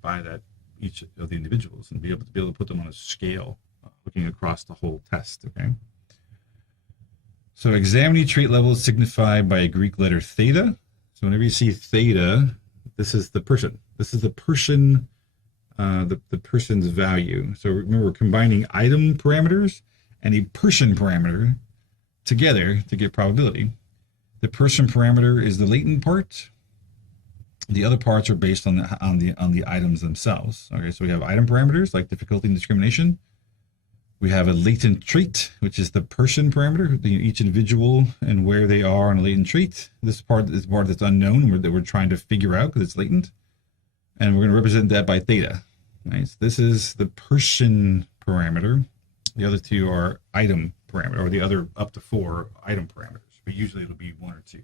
by that each of the individuals, and be able to put them on a scale, looking across the whole test. Okay. So examinee trait level is signified by a Greek letter theta. So whenever you see theta, this is the person. This is the person. The person's value. So remember, we're combining item parameters and a person parameter together to get probability. The person parameter is the latent part. The other parts are based on the items themselves. Okay, so we have item parameters like difficulty and discrimination. We have a latent trait, which is the person parameter, each individual and where they are on a latent trait. This part is the part that's unknown, that we're trying to figure out because it's latent. And we're going to represent that by theta. Right? So this is the person parameter. The other 2 are item parameter, or the other up to 4 item parameters, but usually it'll be 1 or 2.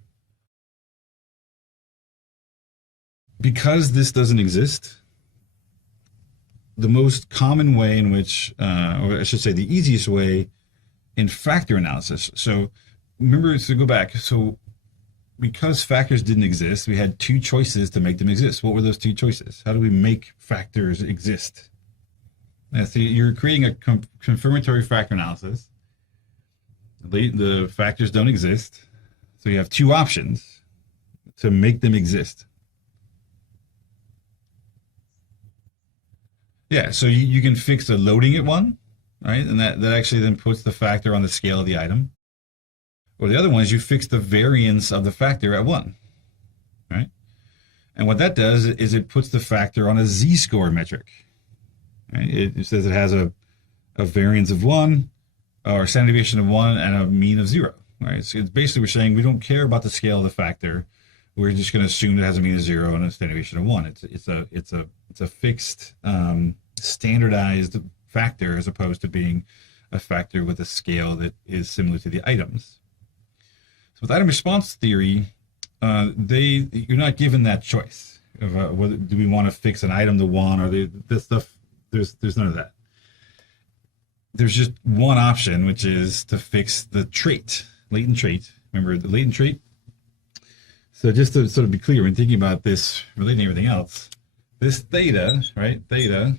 Because this doesn't exist, the most common way in which, or I should say the easiest way in factor analysis. So remember, to go back, so because factors didn't exist, we had 2 choices to make them exist. What were those 2 choices? How do we make factors exist? So you're creating a confirmatory factor analysis. The factors don't exist. So you have 2 options to make them exist. Yeah, so you can fix the loading at 1, right? And that actually then puts the factor on the scale of the item. Or the other one is you fix the variance of the factor at 1, right? And what that does is it puts the factor on a z-score metric. Right? It says it has a variance of 1, or a standard deviation of 1, and a mean of 0. Right? So it's basically, we're saying we don't care about the scale of the factor. We're just going to assume it has a mean of 0 and a standard deviation of 1. It's a fixed, standardized factor, as opposed to being a factor with a scale that is similar to the items. So with item response theory, you're not given that choice of whether do we want to fix an item to 1 or this stuff. There's none of that. There's just one option, which is to fix the trait, latent trait. Remember the latent trait? So just to sort of be clear when thinking about this, relating to everything else, this theta, right? Theta,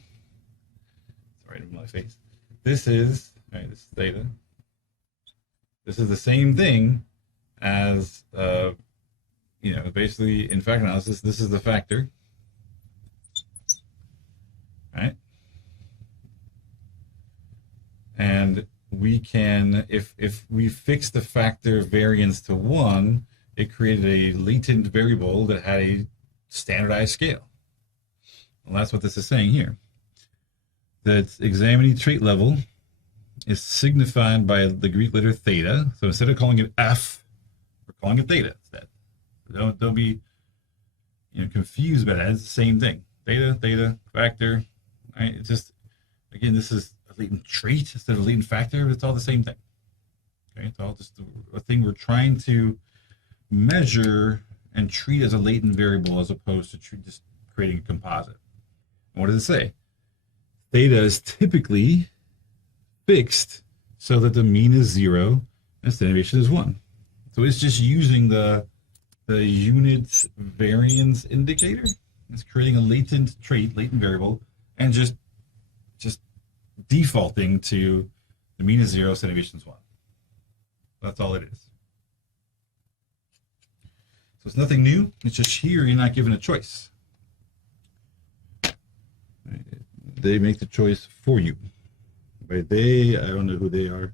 sorry, in my face. This is, right, this is theta. This is the same thing as, basically in factor analysis, this is the factor, right? And we can, if we fix the factor variance to 1, it created a latent variable that had a standardized scale. Well, that's what this is saying here. That examining trait level is signified by the Greek letter theta. So instead of calling it F, we're calling it theta instead. Don't be confused about it. It's the same thing. Theta, factor. Right? It's just, again, this is a latent trait instead of a latent factor, but it's all the same thing. Okay, it's all just a thing we're trying to measure and treat as a latent variable as opposed to just creating a composite. And what does it say? Theta is typically fixed so that the mean is 0 and standard deviation is 1. So it's just using the unit variance indicator. It's creating a latent trait, latent variable, and just defaulting to the mean is 0, standard deviation is 1. That's all it is. So it's nothing new. It's just here you're not given a choice. They make the choice for you. By they, I don't know who they are,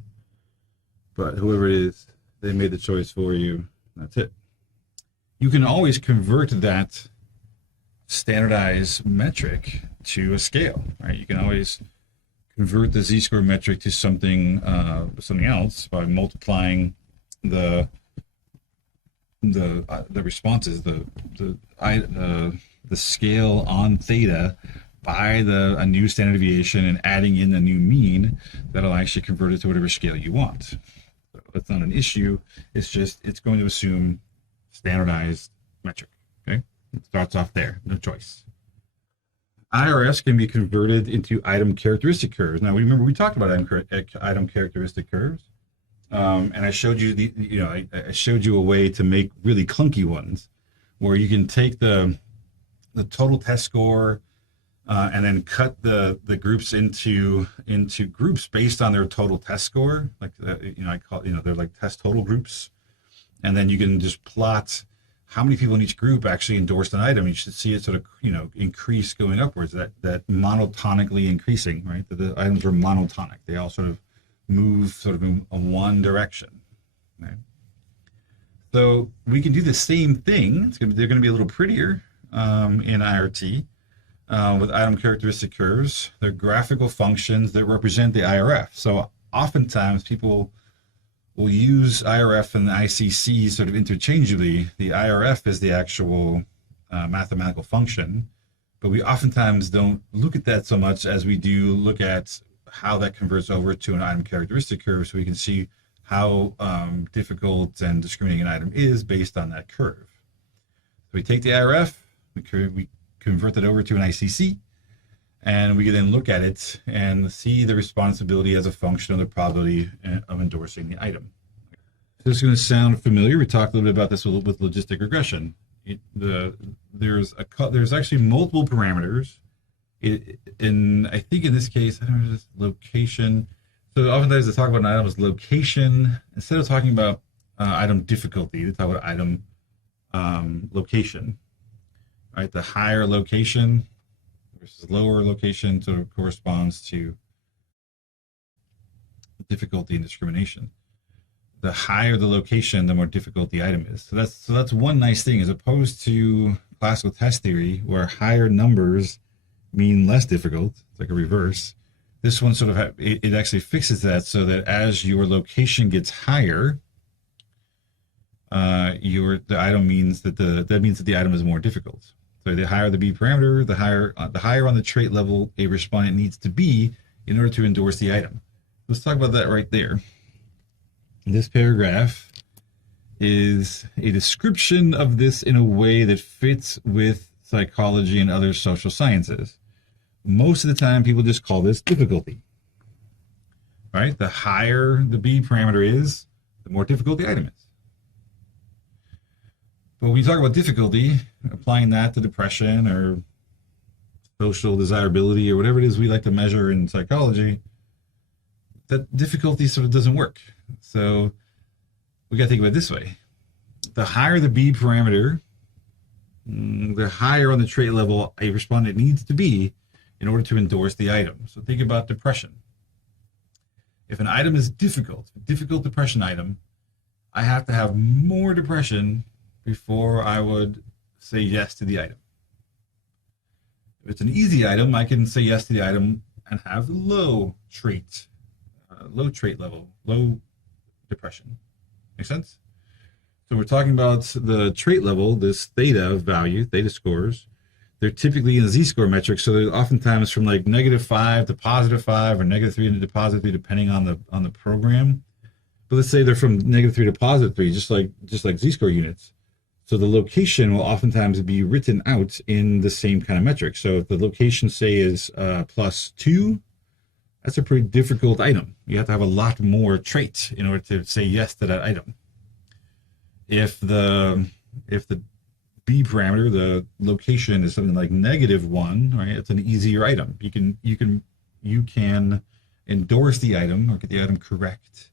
but whoever it is, they made the choice for you. That's it. You can always convert that standardized metric to a scale, right? You can always convert the z-score metric to something else by multiplying the responses, the scale on theta by a new standard deviation and adding in a new mean. That'll actually convert it to whatever scale you want. So that's not an issue. It's just it's going to assume standardized metric. Okay, it starts off there. No choice. IRS can be converted into item characteristic curves. Now, remember we talked about item characteristic curves, and I showed you I showed you a way to make really clunky ones, where you can take the total test score and then cut the groups into groups based on their total test score. Like I call they're like test total groups, and then you can just plot how many people in each group actually endorsed an item. You should see it sort of, increase going upwards, that monotonically increasing, right? The items are monotonic. They all sort of move in one direction, right? So we can do the same thing. They're going to be a little prettier in IRT with item characteristic curves. They're graphical functions that represent the IRF. So oftentimes people will use IRF and the ICC sort of interchangeably. The IRF is the actual mathematical function, but we oftentimes don't look at that so much as we do look at how that converts over to an item characteristic curve, so we can see how difficult and discriminating an item is based on that curve. So we take the IRF, we convert that over to an ICC, and we can then look at it and see the responsibility as a function of the probability of endorsing the item. This is going to sound familiar. We talked a little bit about this with logistic regression. There's actually multiple parameters. And I think in this case, I don't know, just location. So oftentimes they talk about an item as location. Instead of talking about item difficulty, they talk about item location. Right? The higher location versus lower location sort of corresponds to difficulty and discrimination. The higher the location, the more difficult the item is. So that's one nice thing, as opposed to classical test theory, where higher numbers mean less difficult. It's like a reverse. This one sort of it actually fixes that, so that as your location gets higher, the item means that the item is more difficult. So the higher the B parameter, the higher on the trait level a respondent needs to be in order to endorse the item. Let's talk about that right there. This paragraph is a description of this in a way that fits with psychology and other social sciences. Most of the time, people just call this difficulty. Right? The higher the B parameter is, the more difficult the item is. But when you talk about difficulty, applying that to depression or social desirability or whatever it is we like to measure in psychology, that difficulty sort of doesn't work. So we got to think about it this way. The higher the B parameter, the higher on the trait level a respondent needs to be in order to endorse the item. So think about depression. If an item is difficult depression item, I have to have more depression before I would say yes to the item. If it's an easy item, I can say yes to the item and have low trait level, low depression. Make sense? So we're talking about the trait level, this theta value, theta scores. They're typically in a z-score metric, so they're oftentimes from like -5 to +5 or -3 to +3, depending on the program. But let's say they're from -3 to +3, just like z-score units. So the location will oftentimes be written out in the same kind of metric. So if the location, say, is +2, that's a pretty difficult item. You have to have a lot more traits in order to say yes to that item. If the B parameter, the location, is something like -1, right? It's an easier item. You can endorse the item or get the item correct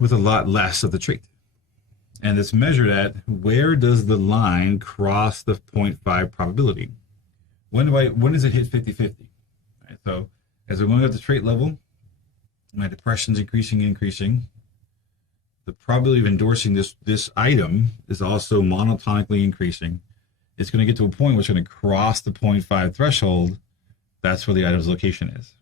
with a lot less of the trait. And it's measured at where does the line cross the 0.5 probability? When does it hit 50-50? Right, so as we're going up the trait level, my depression's increasing. The probability of endorsing this item is also monotonically increasing. It's going to get to a point where it's going to cross the 0.5 threshold. That's where the item's location is.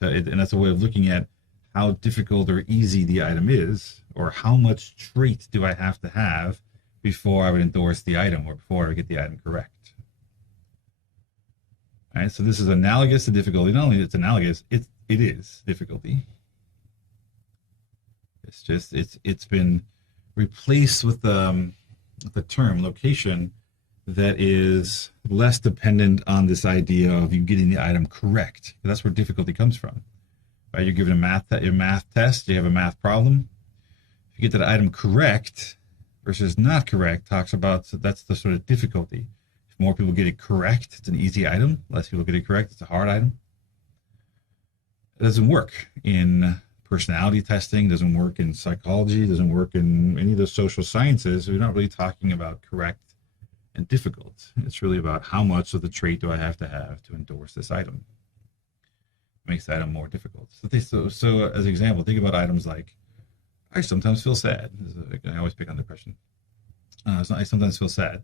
And that's a way of looking at how difficult or easy the item is, or how much trait do I have to have before I would endorse the item or before I would get the item correct. All right, so this is analogous to difficulty. Not only it's analogous, it is difficulty. It's just it's been replaced with the term location that is less dependent on this idea of you getting the item correct. That's where difficulty comes from. Right? You're given a math test, you have a math problem. If you get that item correct versus not correct, talks about, so that's the sort of difficulty. If more people get it correct, it's an easy item. Less people get it correct, it's a hard item. It doesn't work in personality testing, doesn't work in psychology, doesn't work in any of the social sciences. We're not really talking about correct and difficult. It's really about how much of the trait do I have to endorse this item. It makes the item more difficult. So as an example, think about items like, I sometimes feel sad. I always pick on depression. So I sometimes feel sad.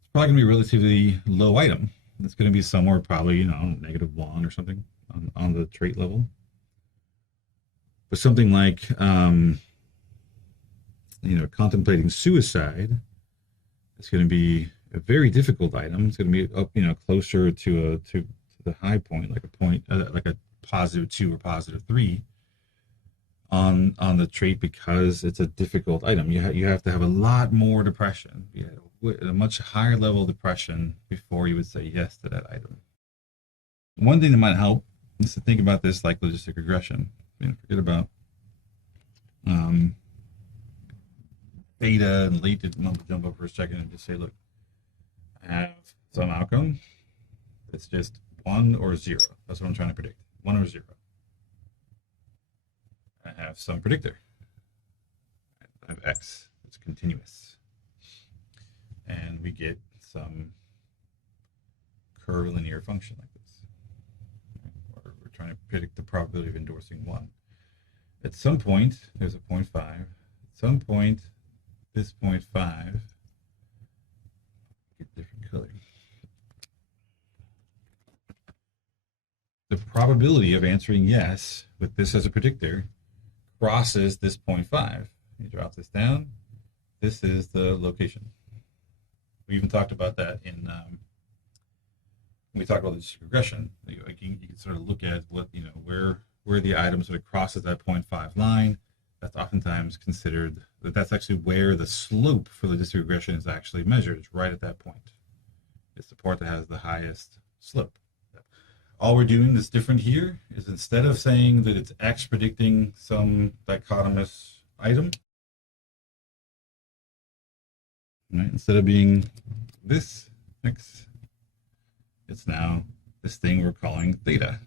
It's probably going to be a relatively low item. It's going to be somewhere probably, -1 or something on the trait level. But something like, contemplating suicide, it's going to be a very difficult item. It's going to be up, closer to the high point, like a point, like a +2 or +3 on the trait, because it's a difficult item. You have to have a lot more depression, a much higher level of depression before you would say yes to that item. One thing that might help is to think about this like logistic regression. Forget about theta and latent mumbo jumbo for a second and just say, look, I have some outcome. It's just 1 or 0. That's what I'm trying to predict. 1 or 0. I have some predictor. I have x. It's continuous. And we get some curvilinear function like this. Or we're trying to predict the probability of endorsing 1. At some point, there's a 0.5. At some point, this 0.5, get different color. The probability of answering yes with this as a predictor crosses this 0.5. You drop this down. This is the location. We even talked about that in when we talked about this regression. You can sort of look at what where the item sort of crosses that 0.5 line. That's oftentimes considered that's actually where the slope for logistic regression is actually measured. It's right at that point. It's the part that has the highest slope. All we're doing that's different here is instead of saying that it's X predicting some dichotomous item, right? Instead of being this X, it's now this thing we're calling theta.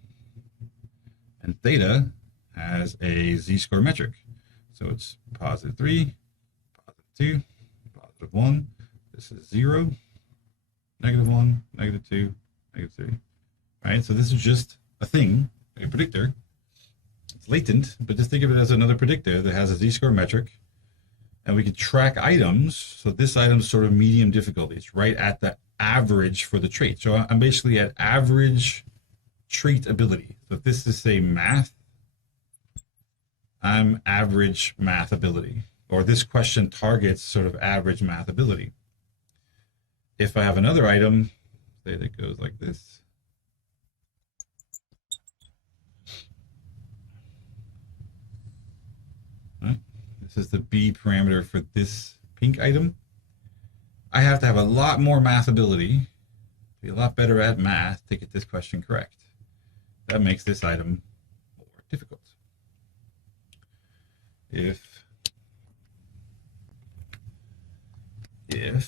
And theta has a z-score metric. So it's +3, +2, +1. This is 0, -1, -2, -3. Right, so this is just a thing, a predictor. It's latent, but just think of it as another predictor that has a z-score metric, and we can track items. So this item's sort of medium difficulty. It's right at the average for the trait. So I'm basically at average trait ability. So if this is, say, math, I'm average math ability, or this question targets sort of average math ability. If I have another item, say that goes like this, This is the B parameter for this pink item. I have to have a lot more math ability, be a lot better at math to get this question correct. That makes this item more difficult. If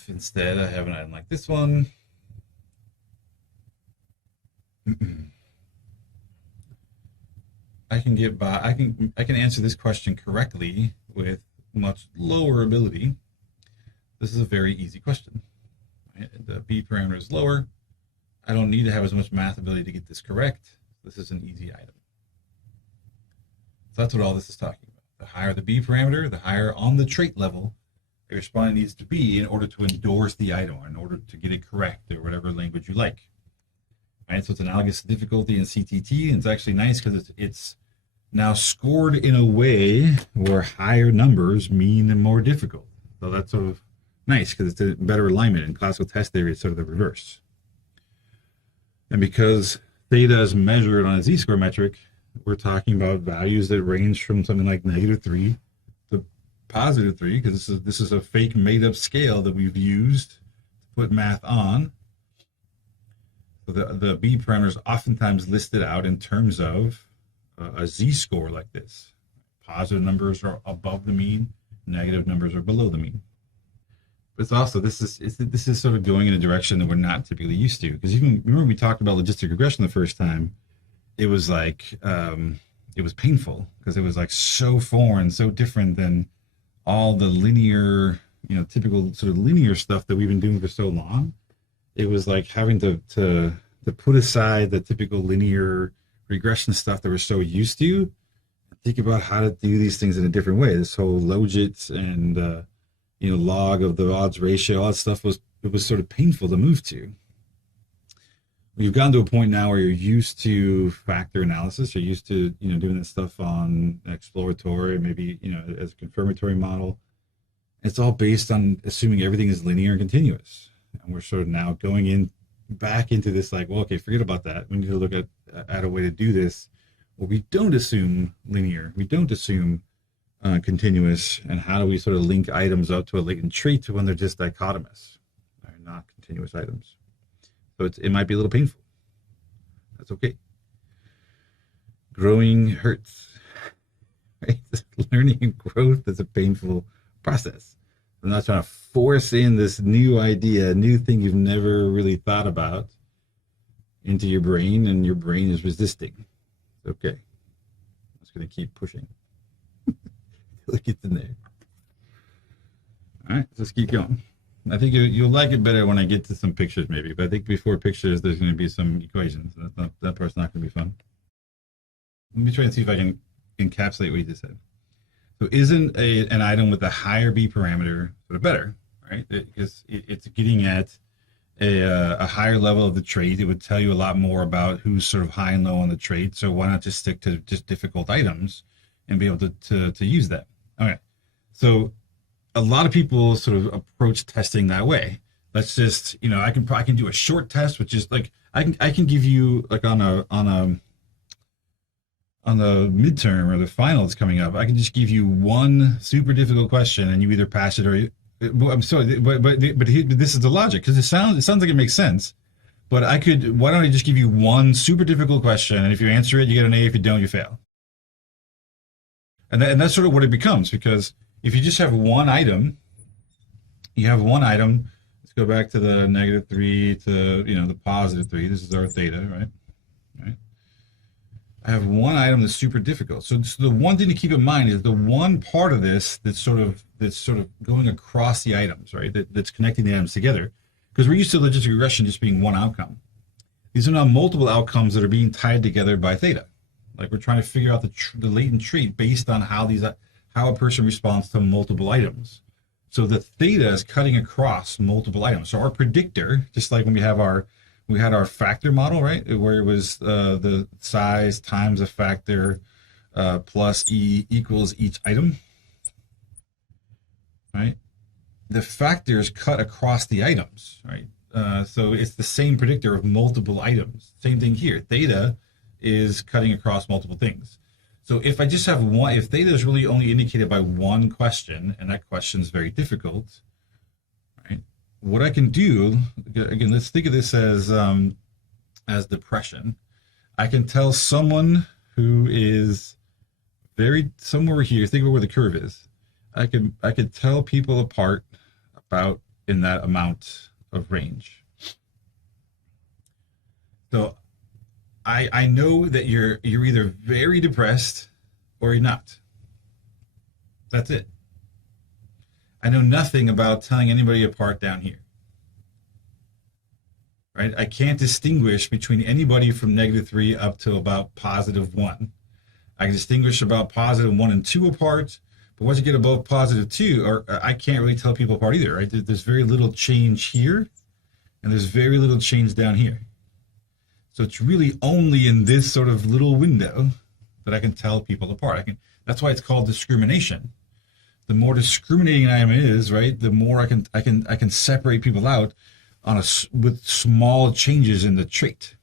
instead I have an item like this one, I can get by. I can answer this question correctly with much lower ability. This is a very easy question. Right? The B parameter is lower. I don't need to have as much math ability to get this correct. This is an easy item. So that's what all this is talking about. The higher the B parameter, the higher on the trait level a respondent needs to be in order to endorse the item, or in order to get it correct, or whatever language you like. Right? So it's analogous to difficulty in CTT, and it's actually nice because it's now scored in a way where higher numbers mean more difficult. So that's sort of nice because it's a better alignment. In classical test theory, it's sort of the reverse. And because theta is measured on a z-score metric, we're talking about values that range from something like -3 to +3, because this is a fake made-up scale that we've used to put math on. So the B parameter is oftentimes listed out in terms of a z-score like this. Positive numbers are above the mean, negative numbers are below the mean. But it's also, this is sort of going in a direction that we're not typically used to. Because even remember we talked about logistic regression the first time, it was like it was painful because it was like so foreign, so different than all the linear, typical sort of linear stuff that we've been doing for so long. It was like having to put aside the typical linear regression stuff that we're so used to, and think about how to do these things in a different way. This whole logits and log of the odds ratio, all that stuff was sort of painful to move to. We've gotten to a point now where you're used to factor analysis. You're used to doing this stuff on exploratory, maybe as a confirmatory model. It's all based on assuming everything is linear and continuous. And we're sort of now going back into this like, well, okay, forget about that. We need to look at a way to do this where we don't assume linear, we don't assume continuous, and how do we sort of link items up to a latent trait to when they're just dichotomous, right? Not continuous items. So it might be a little painful. That's okay. Growing hurts. Right? Learning and growth is a painful process. I'm not trying to force in this new idea, new thing you've never really thought about into your brain, and your brain is resisting. It's okay. I'm just going to keep pushing. Look, it's in there. All right, let's keep going. I think you'll like it better when I get to some pictures, maybe. But I think before pictures, there's going to be some equations. That part's not going to be fun. Let me try and see if I can encapsulate what you just said. So isn't an item with a higher B parameter sort of better, right? Because it's getting at a higher level of the trait. It would tell you a lot more about who's sort of high and low on the trait. So why not just stick to just difficult items and be able to use that? Okay, so a lot of people sort of approach testing that way. Let's just, I can do a short test, which is like I can give you like on the midterm or the final that's coming up, I can just give you one super difficult question and you either pass it or I'm sorry, but this is the logic, because it sounds like it makes sense. But why don't I just give you one super difficult question, and if you answer it, you get an A. If you don't, you fail. And that's sort of what it becomes, because if you just have one item, let's go back to the -3 to the +3. This is our theta, right? I have one item that's super difficult. So the one thing to keep in mind is the one part of this that's sort of going across the items, right? That's connecting the items together. Because we're used to logistic regression just being one outcome. These are now multiple outcomes that are being tied together by theta. Like we're trying to figure out the latent trait based on how a person responds to multiple items. So the theta is cutting across multiple items. So our predictor, just like when we had our factor model, right, where it was the size times a factor plus E equals each item, right? The factors cut across the items, right? So it's the same predictor of multiple items. Same thing here. Theta is cutting across multiple things. So if I just have one, if theta is really only indicated by one question, and that question is very difficult, right? What I can do, again, let's think of this as depression. I can tell someone who is very somewhere here. Think about where the curve is. I could tell people apart about in that amount of range. So I know that you're either very depressed or you're not. That's it. I know nothing about telling anybody apart down here. Right? I can't distinguish between anybody from -3 up to about +1. I can distinguish about +1 and 2 apart, but once you get above +2, or I can't really tell people apart either, right? There's very little change here, and there's very little change down here. So it's really only in this sort of little window that I can tell people apart. That's why it's called discrimination. The more discriminating an item is, right, the more I can separate people out with small changes in the trait,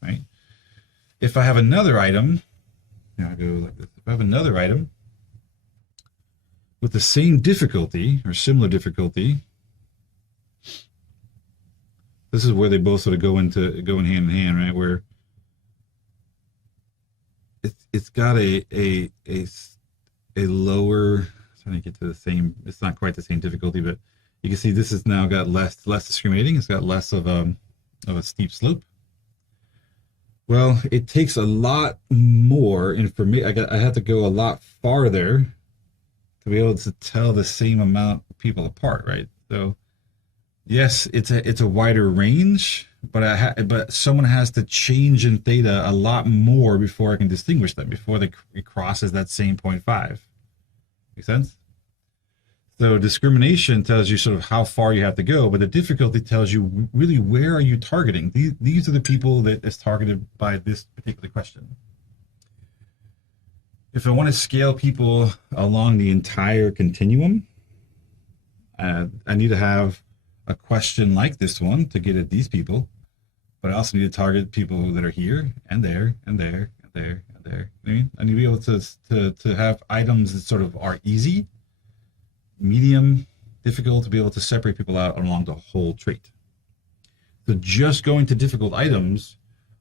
right? If I have another item, I go like this. If I have another item with the same difficulty or similar difficulty, this is where they both sort of go in hand in hand, right? Where it's got a lower, trying to get to the same. It's not quite the same difficulty, but you can see this has now got less discriminating. It's got less of a steep slope. Well, it takes a lot more information. I have to go a lot farther to be able to tell the same amount of people apart, right? So yes, it's a wider range, but someone has to change in theta a lot more before I can distinguish them, before it crosses that same 0.5. Make sense? So discrimination tells you sort of how far you have to go, but the difficulty tells you really where are you targeting. These are the people that is targeted by this particular question. If I want to scale people along the entire continuum, I need to have a question like this one to get at these people, but I also need to target people that are here and there and there and there and there. I need to be able to have items that sort of are easy, medium, difficult, to be able to separate people out along the whole trait. So just going to difficult items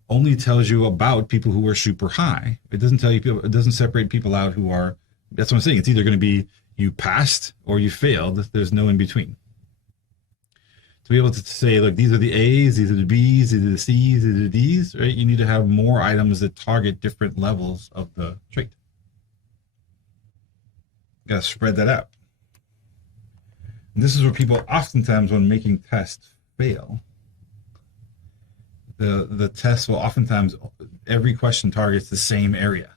only tells you about people who are super high. It doesn't tell you people, it doesn't separate people out who are, that's what I'm saying. It's either going to be you passed or you failed. There's no in between. To be able to say, look, these are the A's, these are the B's, these are the C's, these are the D's, right? You need to have more items that target different levels of the trait. You got to spread that out. And this is where people oftentimes, when making tests, fail. The test will oftentimes, every question targets the same area.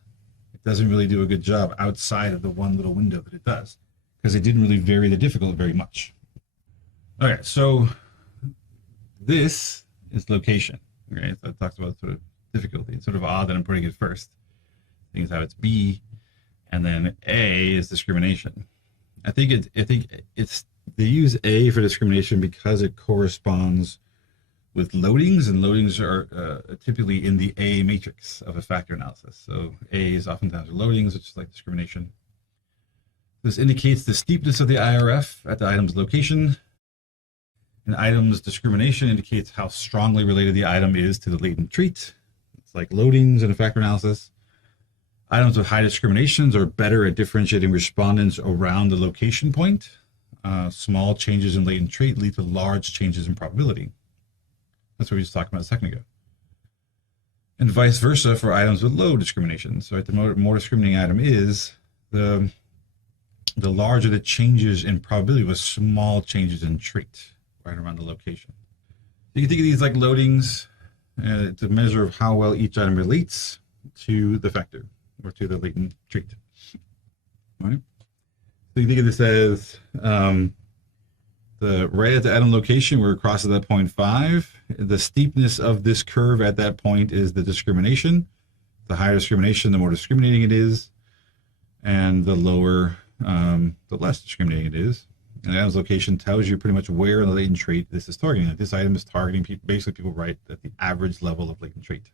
It doesn't really do a good job outside of the one little window that it does, because it didn't really vary the difficulty very much. All right, so this is location. Okay, so it talks about sort of difficulty. It's sort of odd that I'm putting it first. Things how it's B, and then A is discrimination. I think it's they use A for discrimination because it corresponds with loadings, and loadings are typically in the A matrix of a factor analysis. So A is oftentimes loadings, which is like discrimination. This indicates the steepness of the IRF at the item's location. An item's discrimination indicates how strongly related the item is to the latent trait. It's like loadings in a factor analysis. Items with high discriminations are better at differentiating respondents around the location point. Small changes in latent trait lead to large changes in probability. That's what we just talked about a second ago. And vice versa for items with low discrimination. So the more discriminating item is, the larger the changes in probability with small changes in trait right around the location. You can think of these like loadings. It's a measure of how well each item relates to the factor or to the latent trait. All right. So you think of this as right at the item location where it crosses that 0.5. The steepness of this curve at that point is the discrimination. The higher discrimination, the more discriminating it is, and the lower, the less discriminating it is. And the item's location tells you pretty much where in the latent trait this is targeting. Like this item is targeting basically people right at the average level of latent trait.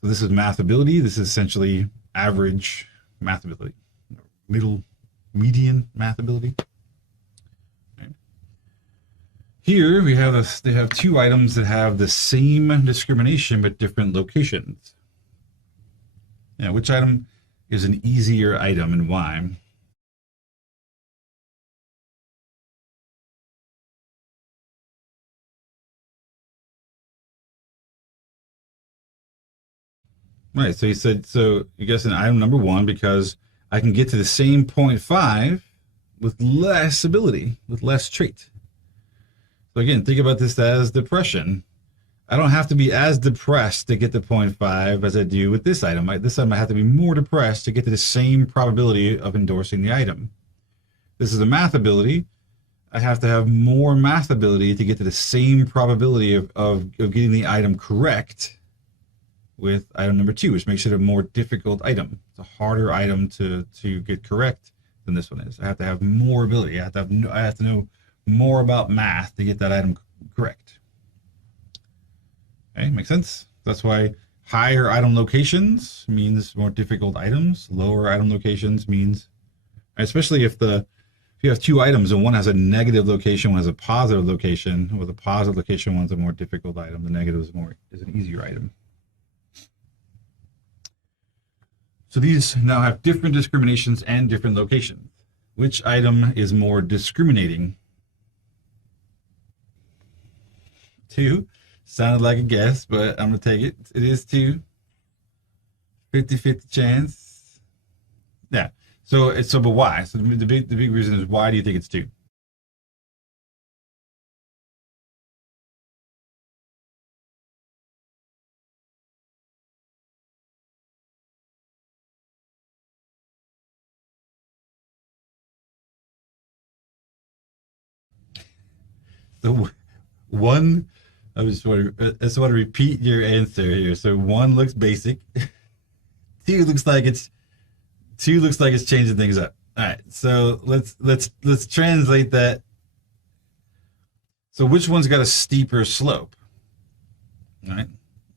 So this is math ability. This is essentially average math ability, median math ability. Okay. Here we have they have two items that have the same discrimination but different locations. Now, which item is an easier item and why? Right, so you said, so you guess in item number one, because I can get to the same 0.5 with less ability, with less trait. So again, think about this as depression. I don't have to be as depressed to get to 0.5 as I do with this item. This item I have to be more depressed to get to the same probability of endorsing the item. This is a math ability. I have to have more math ability to get to the same probability of getting the item correct with item number two, which makes it a more difficult item. It's a harder item to get correct than this one is. I have to have more ability. I have to know more about math to get that item correct. Okay, makes sense? That's why higher item locations means more difficult items. Lower item locations means, especially if you have two items and one has a negative location, one has a positive location, with a positive location, one's a more difficult item. The negative is an easier item. So these now have different discriminations and different locations. Which item is more discriminating? 2. Sounded like a guess, but I'm going to take it. It is 2. 50-50 chance. Yeah. So but why? So the big reason is, why do you think it's 2? So one, I just want to repeat your answer here. So 1 looks basic. 2 looks like it's changing things up. All right. So let's translate that. So which one's got a steeper slope? All right.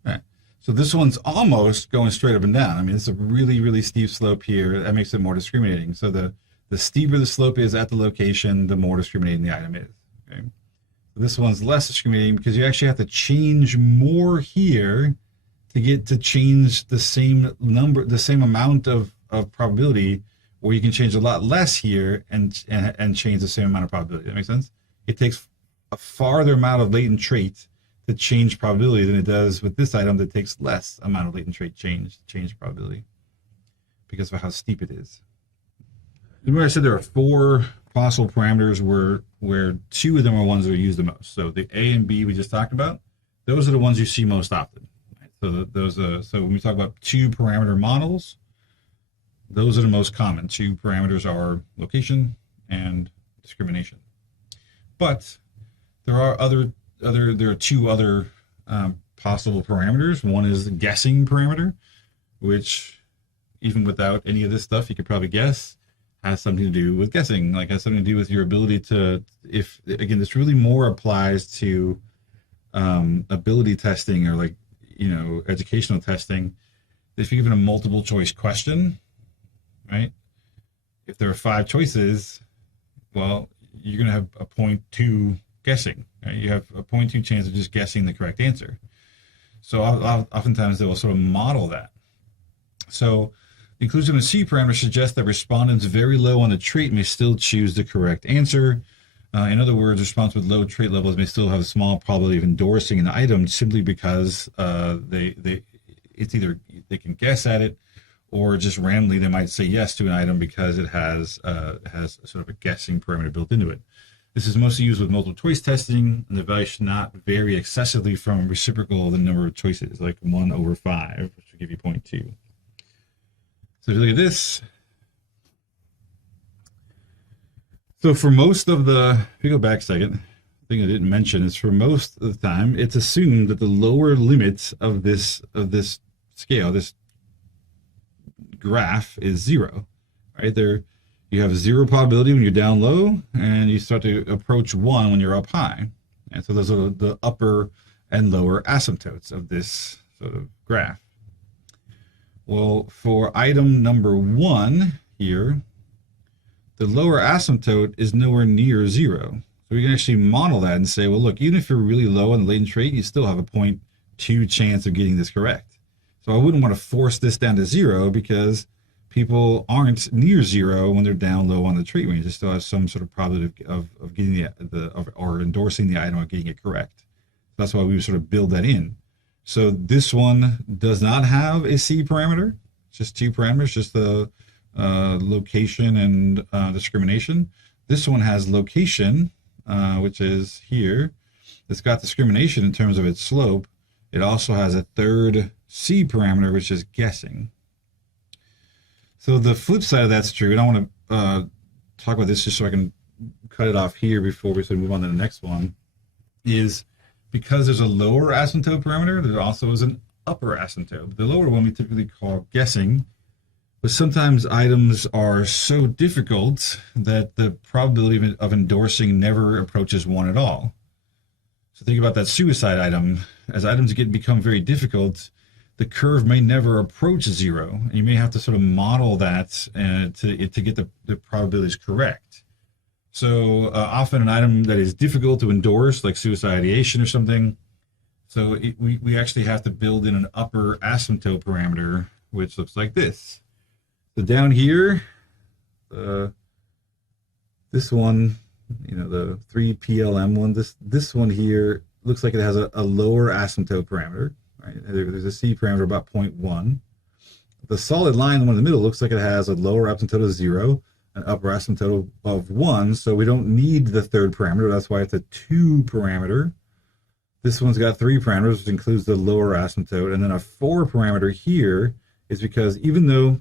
All right. So this one's almost going straight up and down. I mean, it's a really, really steep slope here. That makes it more discriminating. So the steeper the slope is at the location, the more discriminating the item is. Okay. This one's less discriminating because you actually have to change more here to get to change the same number, the same amount of probability, or you can change a lot less here and change the same amount of probability. That makes sense? It takes a farther amount of latent trait to change probability than it does with this item that takes less amount of latent trait change probability because of how steep it is. Remember I said there are 4 possible parameters where 2 of them are ones that are used the most. So the A and B we just talked about, those are the ones you see most often. Right? So so when we talk about 2 parameter models, those are the most common. 2 parameters are location and discrimination. But there are there are 2 other possible parameters. One is the guessing parameter, which even without any of this stuff, you could probably guess. Has something to do with guessing, like has something to do with your ability to, if again, this really more applies to ability testing or like, educational testing. If you're given a multiple choice question, right? If there are 5 choices, well, you're going to have a 0.2 guessing, right? You have a 0.2 chance of just guessing the correct answer. So oftentimes they will sort of model that. So the inclusion of a C parameter suggests that respondents very low on the trait may still choose the correct answer. In other words, respondents with low trait levels may still have a small probability of endorsing an item simply because it's either they can guess at it, or just randomly they might say yes to an item because it has sort of a guessing parameter built into it. This is mostly used with multiple choice testing, and the value should not vary excessively from reciprocal of the number of choices, like 1/5, which will give you 0.2. So if you look at this, so for most of if you go back a second, thing I didn't mention is for most of the time, it's assumed that the lower limits of this scale, this graph, is 0. Right there, you have 0 probability when you're down low, and you start to approach 1 when you're up high. And so those are the upper and lower asymptotes of this sort of graph. Well, for item number 1 here, the lower asymptote is nowhere near 0. So we can actually model that and say, well, look, even if you're really low on the latent trait, you still have a 0.2 chance of getting this correct. So I wouldn't want to force this down to 0 because people aren't near 0 when they're down low on the trait range. They still have some sort of probability of getting or endorsing the item or getting it correct. That's why we would sort of build that in. So this one does not have a C parameter. It's just 2 parameters, just the location and discrimination. This one has location, which is here. It's got discrimination in terms of its slope. It also has a third C parameter, which is guessing. So the flip side of that's true, and I want to talk about this just so I can cut it off here before we sort of move on to the next one, is because there's a lower asymptote parameter, there also is an upper asymptote. The lower one we typically call guessing, but sometimes items are so difficult that the probability of endorsing never approaches 1 at all. So think about that suicide item. As items become very difficult, the curve may never approach 0. And you may have to sort of model that to get the probabilities correct. So often an item that is difficult to endorse, like suicide ideation or something, so we actually have to build in an upper asymptote parameter, which looks like this. So down here, this one, the 3PLM one, this one here looks like it has a lower asymptote parameter. Right? There's a C parameter about 0.1. The solid line, the one in the middle, looks like it has a lower asymptote of 0, an upper asymptote of 1, so we don't need the third parameter. That's why it's a 2 parameter. This one's got 3 parameters, which includes the lower asymptote, and then a 4 parameter here is because even though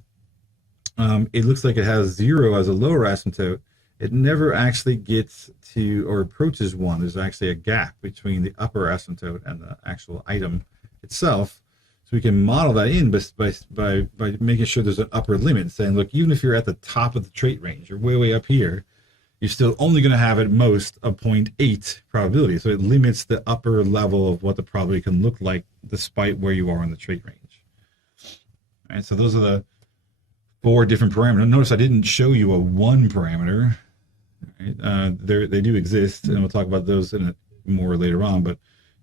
it looks like it has 0 as a lower asymptote, it never actually gets to or approaches 1. There's actually a gap between the upper asymptote and the actual item itself. So we can model that in by making sure there's an upper limit, saying, look, even if you're at the top of the trait range, you're way up here, you're still only going to have at most a 0.8 probability. So it limits the upper level of what the probability can look like despite where you are in the trait range. All right, so those are the 4 different parameters. Notice I didn't show you a 1 parameter. Right? They do exist, and we'll talk about those more later on, but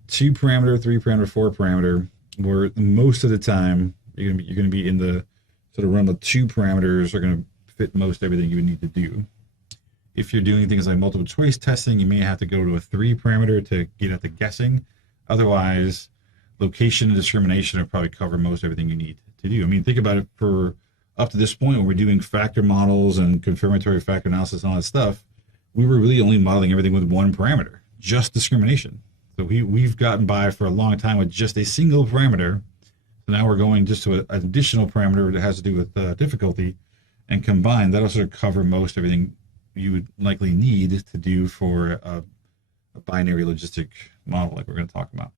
2 parameter, 3 parameter, 4 parameter, where most of the time you're gonna be in the sort of realm of 2 parameters are gonna fit most everything you would need to do. If you're doing things like multiple choice testing, you may have to go to a 3 parameter to get at the guessing. Otherwise, location and discrimination will probably cover most everything you need to do. I mean, think about it. For up to this point, when we're doing factor models and confirmatory factor analysis and all that stuff, we were really only modeling everything with 1 parameter, just discrimination. So we've gotten by for a long time with just a single parameter. So now we're going just to an additional parameter that has to do with difficulty, and combined, that'll sort of cover most everything you would likely need to do for a binary logistic model like we're going to talk about.